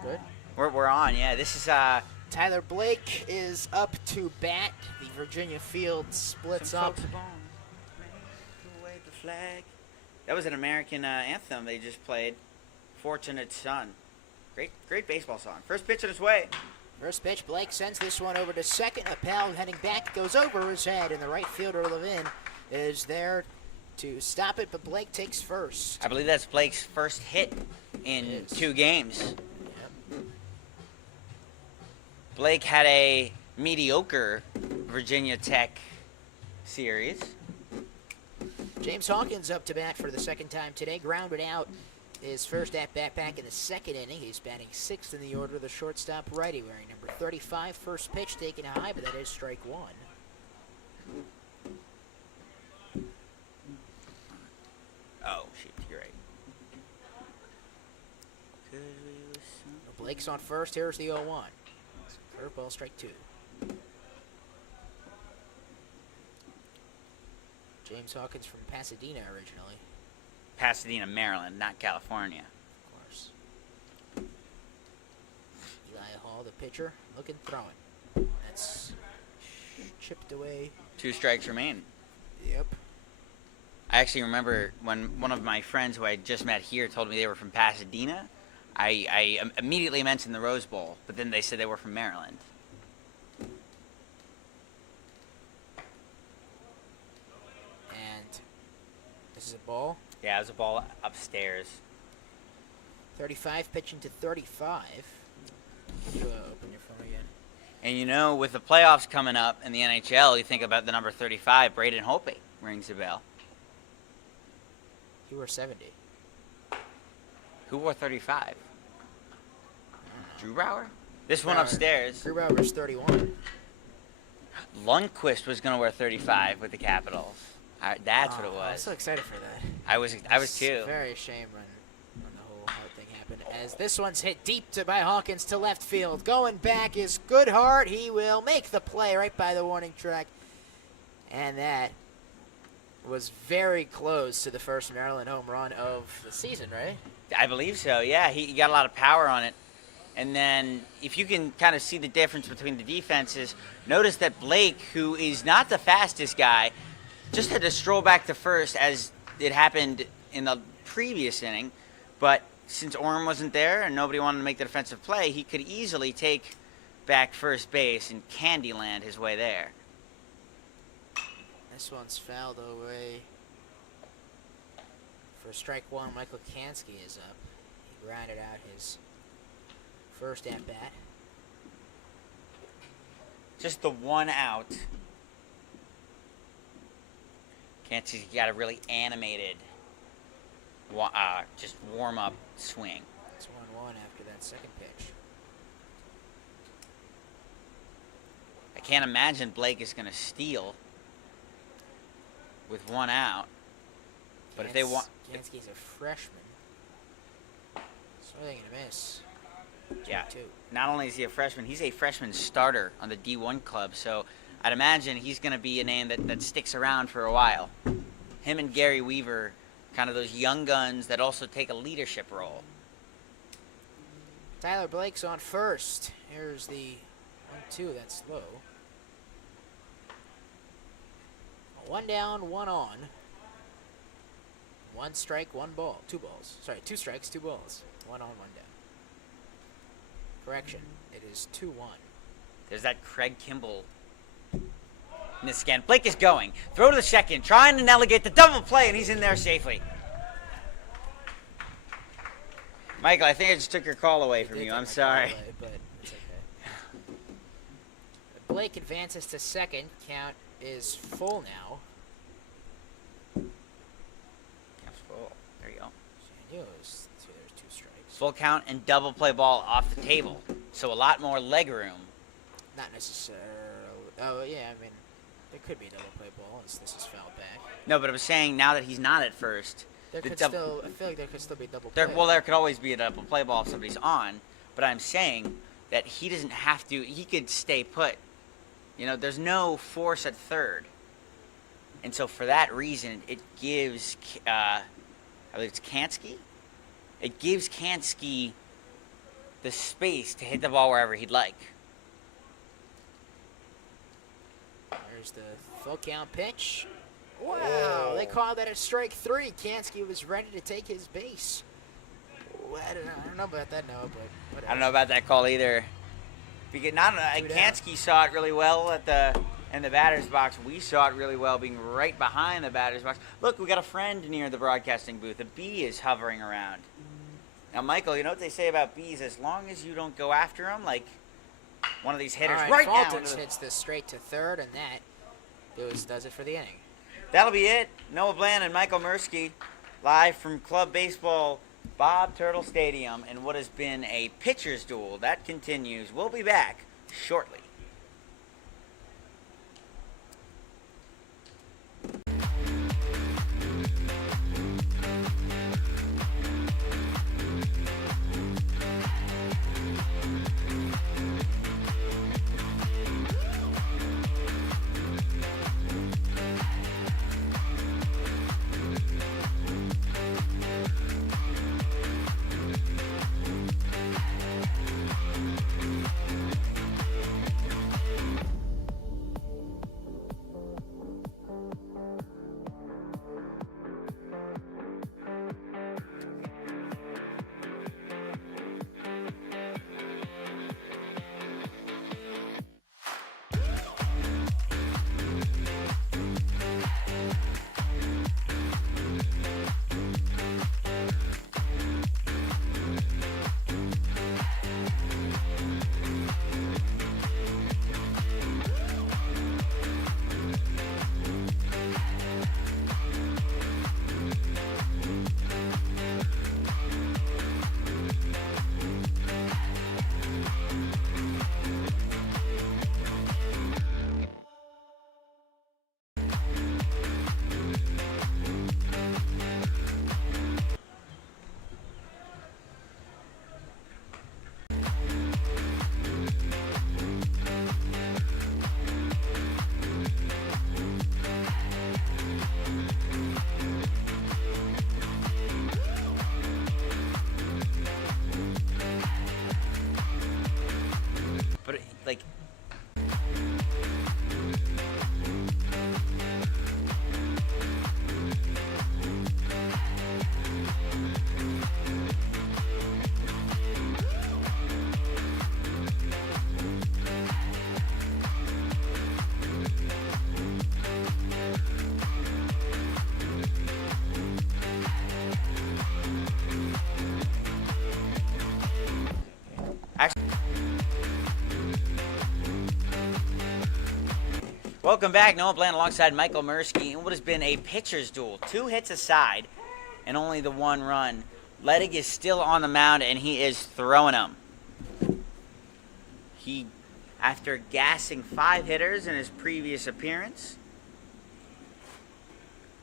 Good. We're on. Yeah, this is Tyler Blake is up to bat. The Virginia field splits Some up. folks are born to wave the flag. That was an American anthem they just played. Fortunate Son. Great baseball song. First pitch on its way. First pitch, Blake sends this one over to second. Appel heading back, goes over his head, and the right fielder Levin is there to stop it, but Blake takes first. I believe that's Blake's first hit in It is. 2 games. Yep. Blake had a mediocre Virginia Tech series. James Hawkins up to bat for the second time today. Grounded out his first at-bat back in the second inning. He's batting 6th in the order. The shortstop righty wearing number 35. First pitch taken high, but that is strike 1. Oh, shoot, you're right. Blake's on first. Here's the 0-1. Curveball, strike 2. James Hawkins from Pasadena originally, Pasadena, Maryland, not California. of course. Eli Hall, the pitcher, looking, throwing. That's chipped away. 2 strikes remain. Yep. I actually remember when one of my friends who I just met here told me they were from Pasadena. I immediately mentioned the Rose Bowl, but then they said they were from Maryland. And this is a ball. Yeah, it was a ball upstairs. 35 pitching to 35. Open your phone again. And you know, with the playoffs coming up in the NHL, you think about the number 35, Braden Holtby, rings a bell. You were 70. Who wore 35? Drew Brower? This one Brower. upstairs. Drew Brower's 31. Lundqvist was going to wear 35 with the Capitals. That's what it Oh, I'm was. so excited for that. I was too. Very ashamed when the whole thing happened. As this one's hit deep by Hawkins to left field. Going back is Goodhart. He will make the play right by the warning track. And that was very close to the first Maryland home run of the season, right? I believe so, yeah. He got a lot of power on it. And then if you can kind of see the difference between the defenses, notice that Blake, who is not the fastest guy, just had to stroll back to first as it happened in the previous inning. But since Orm wasn't there and nobody wanted to make the defensive play, he could easily take back first base and Candyland his way there. This one's fouled away. For strike 1, Michael Kansky is up. He grounded out his first at-bat. Just the one out. Kansky's got a really animated, just warm-up swing. It's 1-1 after that second pitch. I can't imagine Blake is going to steal with one out. But if they want, Kansky's a freshman. So are they going to miss? yeah. 2. Not only is he a freshman, he's a freshman starter on the D1 club. So I'd imagine he's going to be a name that sticks around for a while. Him and Gary Weaver, kind of those young guns that also take a leadership role. Tyler Blake's on first. Here's the 1-2. That's low. 1 down, 1 on. 1 strike, 1 ball. 2 balls. Sorry, 2 strikes, 2 balls. 1 on, 1 down. Correction. It is 2-1. There's that Craig Kimball miss again. Blake is going. Throw to the second, trying to navigate the double play, and he's in there safely. Michael, I think I just took your call away from you. I'm sorry. But it's okay. Blake advances to second. Count is full now. Count's full. There you go. I knew it was there's 2 strikes. Full count and double play ball off the table. So a lot more leg room. Not necessarily. Oh, yeah, I mean, there could be a double play ball as this is fouled back. No, but I was saying now that he's not at first. There the could dou- still, I feel like there could still be a double play. Well, there could always be a double play ball if somebody's on. But I'm saying that he doesn't have to. He could stay put. You know, there's no force at third. And so for that reason, it gives, I believe it's Kansky? It gives Kansky the space to hit the ball wherever he'd like. There's the full count pitch. Wow, they called that a strike 3. Kansky was ready to take his base. Well, I don't know about that, Noah, but whatever. I don't know about that call either. Because Kansky saw it really well in the batter's box. We saw it really well being right behind the batter's box. Look, we got a friend near the broadcasting booth. A bee is hovering around. Now, Michael, you know what they say about bees? As long as you don't go after them, like one of these hitters right now. Fulton hits this straight to third, and that does it for the inning. That'll be it. Noah Bland and Michael Mirsky live from Club Baseball Bob Turtle Stadium in what has been a pitcher's duel. That continues. We'll be back shortly. But, like, welcome back. Noah Bland alongside Michael Mirsky in what has been a pitcher's duel. 2 hits aside and only the 1 run. Ledig is still on the mound and he is throwing them. He, after gassing 5 hitters in his previous appearance,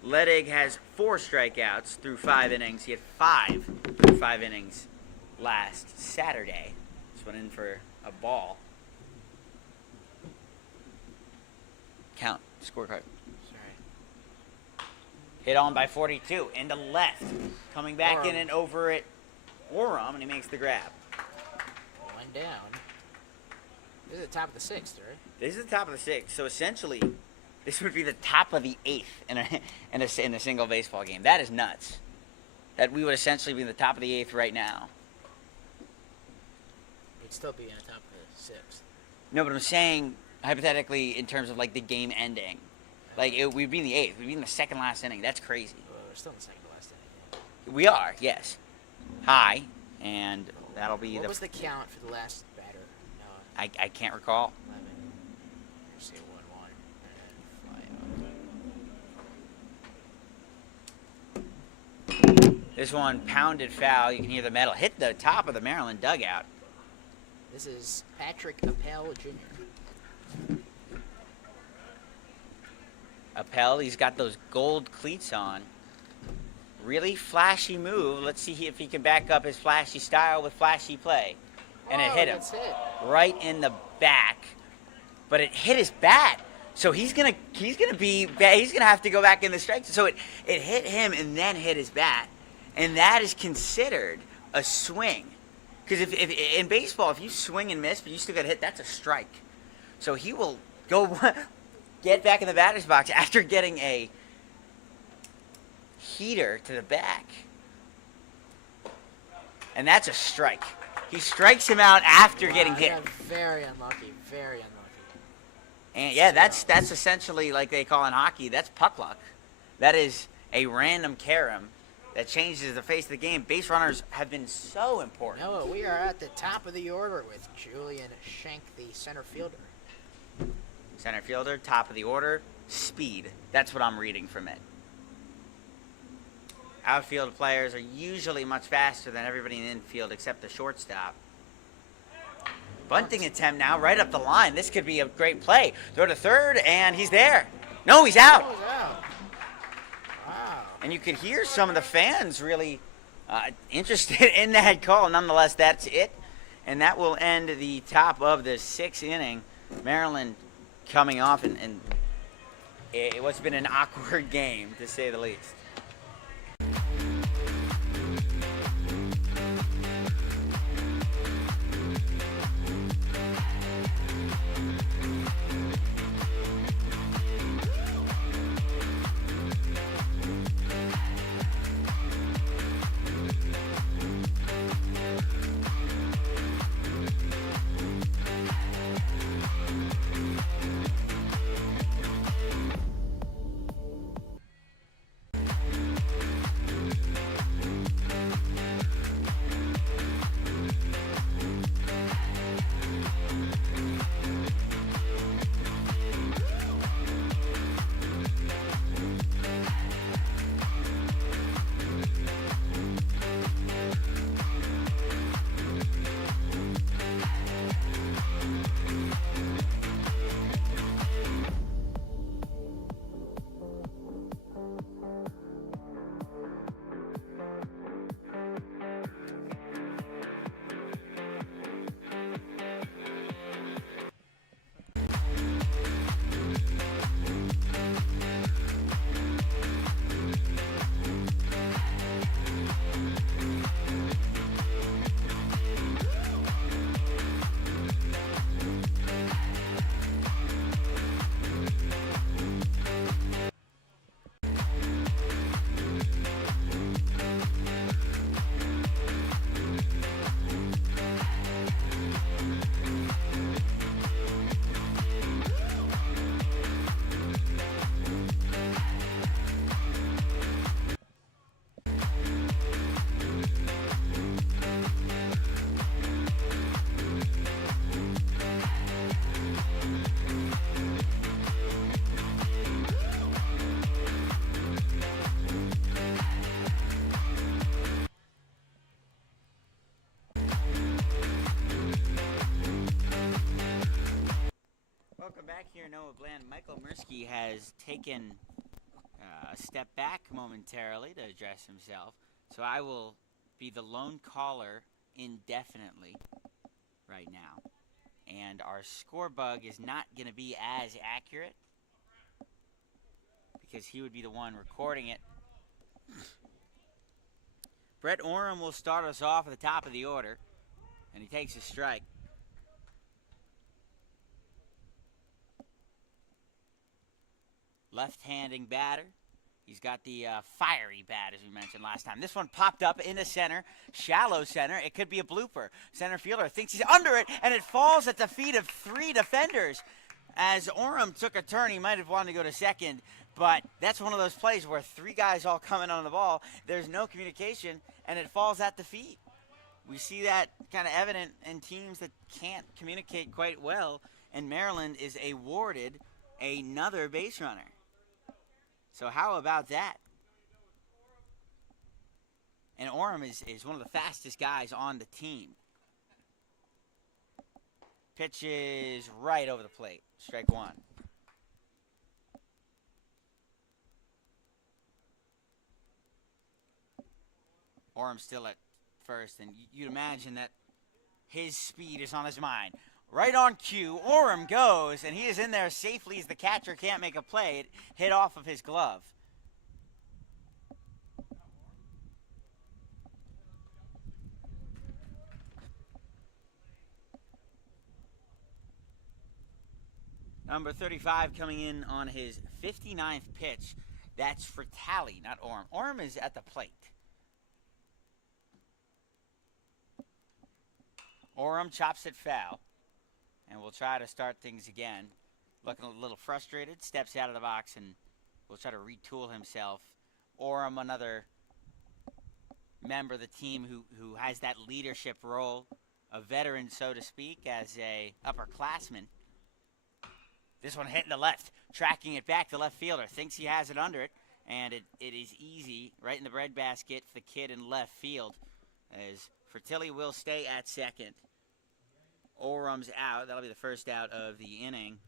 Ledig has 4 strikeouts through 5 innings. He had 5 through 5 innings last Saturday. Just went in for a ball. Count. Scorecard. Sorry. Hit on by 42. Into left. Coming back in and over it. Oram, and he makes the grab. 1 down. This is the top of the 6th, right? This is the top of the 6th. So essentially, this would be the top of the 8th in a single baseball game. That is nuts. That we would essentially be in the top of the 8th right now. We'd still be in the top of the 6th. No, but I'm saying hypothetically in terms of like the game ending. Like we'd be in the 8th. We'd be in the second last inning. That's crazy. Well, we're still in the second to last inning. We are, yes. High, and that'll be What was the count for the last batter? No, I can't recall. 11. Let's see, 1-1. And fly out. This one pounded foul. You can hear the metal hit the top of the Maryland dugout. This is Patrick Appel Jr. Appel, he's got those gold cleats on. Really flashy move. Let's see if he can back up his flashy style with flashy play. And it hit him right in the back. But it hit his bat. So he's gonna have to go back in the strike. So it hit him and then hit his bat. And that is considered a swing. Because if in baseball, if you swing and miss, but you still get hit, that's a strike. So he will go get back in the batter's box after getting a heater to the back. And that's a strike. He strikes him out after getting hit. Very unlucky. Very unlucky. And yeah, that's essentially like they call in hockey. That's puck luck. That is a random carom that changes the face of the game. Base runners have been so important. Noah, we are at the top of the order with Julian Schenk, the center fielder. Center fielder, top of the order, speed. That's what I'm reading from it. Outfield players are usually much faster than everybody in the infield except the shortstop. Bunting attempt now right up the line. This could be a great play. Throw to third, and he's there. No, he's out. Oh, he's out. Wow. And you could hear some of the fans really interested in that call. Nonetheless, that's it. And that will end the top of the sixth inning. Maryland coming off, and what's been an awkward game, to say the least. Welcome back here, Noah Bland. Michael Mirsky has taken a step back momentarily to address himself, so I will be the lone caller indefinitely right now. And our score bug is not going to be as accurate because he would be the one recording it. Brett Oram will start us off at the top of the order, and he takes a strike. Left-handing batter. He's got the fiery bat, as we mentioned last time. This one popped up in the center, shallow center. It could be a blooper. Center fielder thinks he's under it, and it falls at the feet of three defenders. As Oram took a turn, he might have wanted to go to second, but that's one of those plays where three guys all coming on the ball. There's no communication, and it falls at the feet. We see that kind of evident in teams that can't communicate quite well, and Maryland is awarded another base runner. So how about that? And Oram is one of the fastest guys on the team. Pitch is right over the plate. Strike one. Oram still at first, and you'd imagine that his speed is on his mind. Right on cue, Oram goes, and he is in there safely as the catcher can't make a play. It hit off of his glove. Number 35 coming in on his 59th pitch. That's for Tally, not Orm. Orm is at the plate. Orm chops it foul. And we'll try to start things again. Looking a little frustrated, steps out of the box and will try to retool himself. Orm, another member of the team who has that leadership role, a veteran, so to speak, as a upperclassman. This one hitting the left, tracking it back. The left fielder thinks he has it under it, and it is easy, right in the breadbasket for the kid in left field, as Fertilli will stay at second. Orum's out. That'll be the first out of the inning,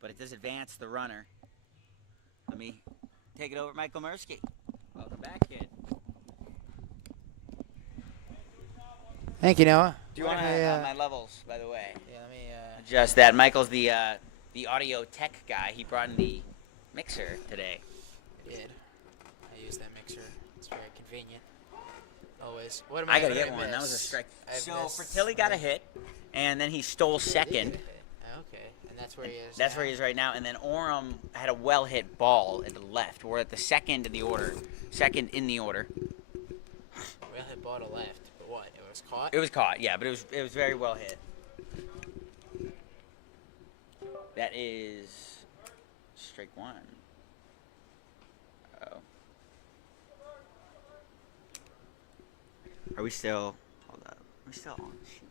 but it does advance the runner. Let me take it over, Michael Mirsky. Welcome back, kid. Thank you, Noah. Do you want to my levels, by the way? Yeah, let me Adjust that. Michael's the audio tech guy. He brought in the mixer today. I did. I use that mixer. It's very convenient. Always. What am I I gotta gonna get one. That miss? was a strike. I So missed- Fertilli got a hit, and then he stole second. Okay, and that's where he is. That's now? where he is right now. And then Orem had a well-hit ball at the left. We're at the second in the order. Second in the order. Well hit ball to left, but what? It was caught. It was caught, yeah, but it was very well hit. That is strike one. Oh. Are we still? Hold up. Are we still on? Shoot.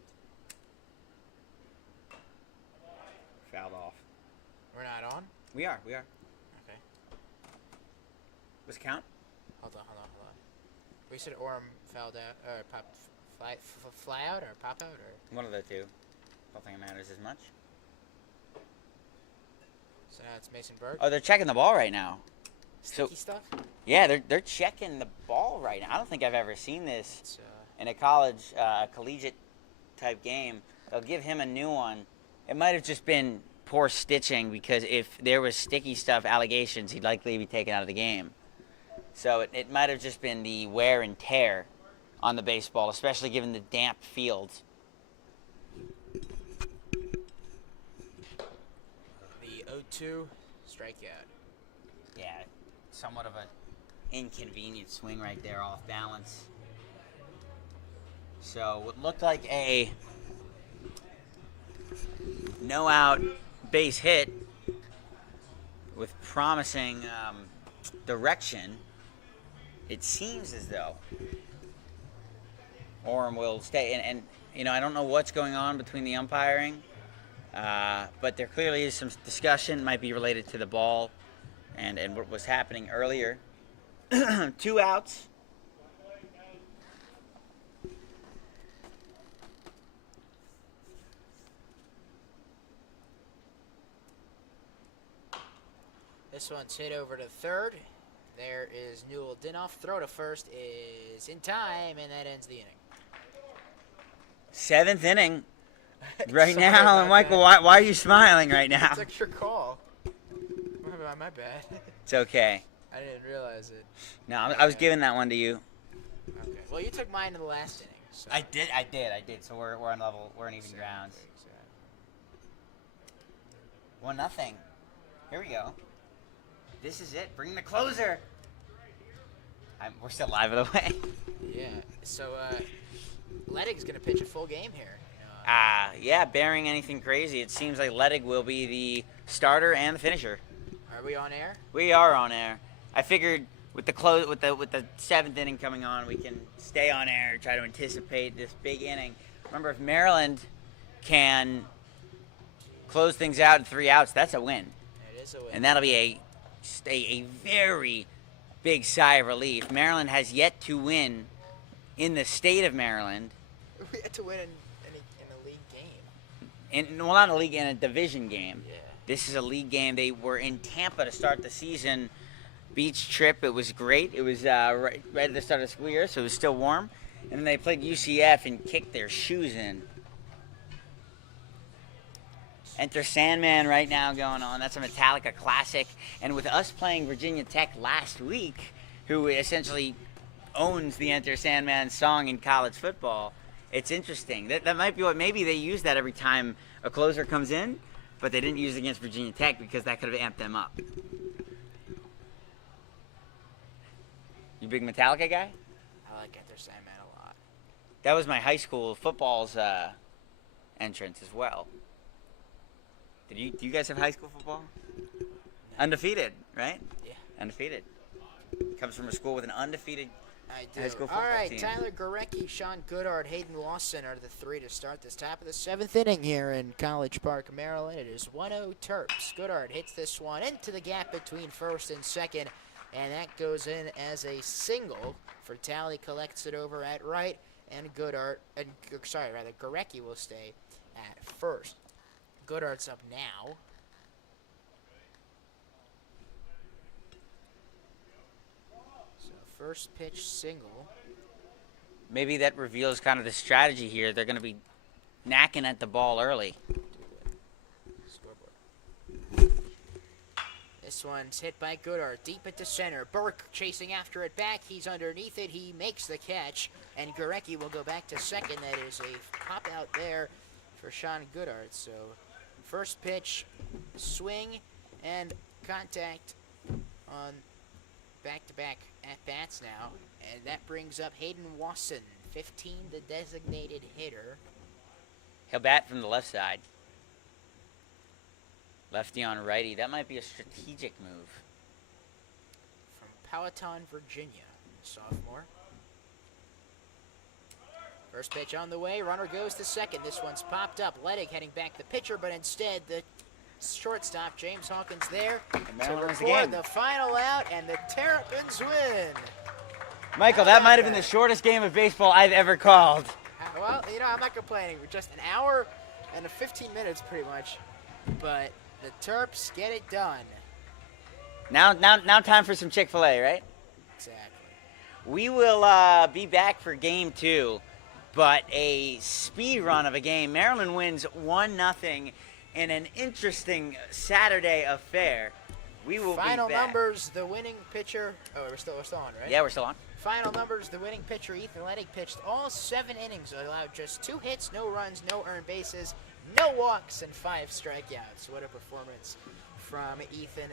Fouled off. We're not on. We are. We are. Okay. What's the count? Hold on. We said Orm fouled out or fly out or pop out or. One of the two. Don't think it matters as much. So now it's Mason Berg. Oh, they're checking the ball right now. Sticky stuff. Yeah, they're checking the ball right now. I don't think I've ever seen this It's, in a college, collegiate type game. They'll give him a new one. It might have just been poor stitching, because if there was sticky stuff allegations, he'd likely be taken out of the game. So it might have just been the wear and tear on the baseball, especially given the damp fields. The 0-2 strikeout. Yeah, somewhat of an inconvenient swing right there, off balance. So what looked like a no-out base hit with promising direction, it seems as though Orem will stay. And you know, I don't know what's going on between the umpiring, but there clearly is some discussion, might be related to the ball and what was happening earlier. 2 outs. This one's hit over to third. There is Newell Dinoff. Throw to first is in time, and that ends the inning. 7th inning right Sorry now. about And Michael, that. why are you smiling right now? It's your call. My bad. It's okay. I didn't realize it. No, I was giving that one to you. Okay. Well, you took mine in the last inning. So. I did. So we're on level. We're on even grounds. 1-0. Here we go. This is it. Bring the closer. We're still live, by the way. Yeah. So, Lettig's going to pitch a full game here. Yeah, bearing anything crazy, it seems like Lettig will be the starter and the finisher. Are we on air? We are on air. I figured with the 7th inning coming on, we can stay on air, try to anticipate this big inning. Remember, if Maryland can close things out in 3 outs, that's a win. It is a win. And that'll be a very big sigh of relief. Maryland has yet to win in the state of Maryland. We had to win in a league game. Well, not a league, in a division game. Yeah. This is a league game. They were in Tampa to start the season. Beach trip. It was great. It was right at the start of the school year, so it was still warm. And then they played UCF and kicked their shoes in. Enter Sandman right now going on. That's a Metallica classic. And with us playing Virginia Tech last week, who essentially owns the Enter Sandman song in college football, it's interesting. That might be what, maybe they use that every time a closer comes in but they didn't use it against Virginia Tech because that could have amped them up. You big Metallica guy? I like Enter Sandman a lot. That was my high school football's entrance as well. Do you guys have high school football? No. Undefeated, right? Yeah. Undefeated. Comes from a school with an undefeated I do. high school All football right, team. Tyler Gorecki, Sean Goodard, Hayden Lawson are the three to start this top of the 7th inning here in College Park, Maryland. It is 1-0 Terps. Goodard hits this one into the gap between first and second, and that goes in as a single for Tally. Collects it over at right, and Gorecki will stay at first. Goodard's up now. So first pitch single. Maybe that reveals kind of the strategy here. They're going to be knacking at the ball early. Scoreboard. This one's hit by Goodard, deep into center. Burke chasing after it back. He's underneath it. He makes the catch, and Gorecki will go back to second. That is a pop out there for Sean Goodard. So first pitch, swing, and contact on back-to-back at-bats now. And that brings up Hayden Wasson, 15, the designated hitter. He'll bat from the left side. Lefty on righty. That might be a strategic move. From Powhatan, Virginia, sophomore. First pitch on the way. Runner goes to second. This one's popped up. Ledig heading back the pitcher, but instead the shortstop, James Hawkins, there to record the final out, and the Terrapins win. Michael, that might have been the shortest game of baseball I've ever called. Well, I'm not complaining. We're just an hour and 15 minutes pretty much, but the Terps get it done. Now time for some Chick-fil-A, right? Exactly. We will be back for game 2, but a speed run of a game. Maryland wins 1-0 in an interesting Saturday affair. We will Final be back. numbers, the winning pitcher. Oh, we're still on, right? Yeah, we're still on. Final numbers, the winning pitcher, Ethan Ledig, pitched all 7 innings, allowed just 2 hits, no runs, no earned bases, no walks, and 5 strikeouts. What a performance from Ethan.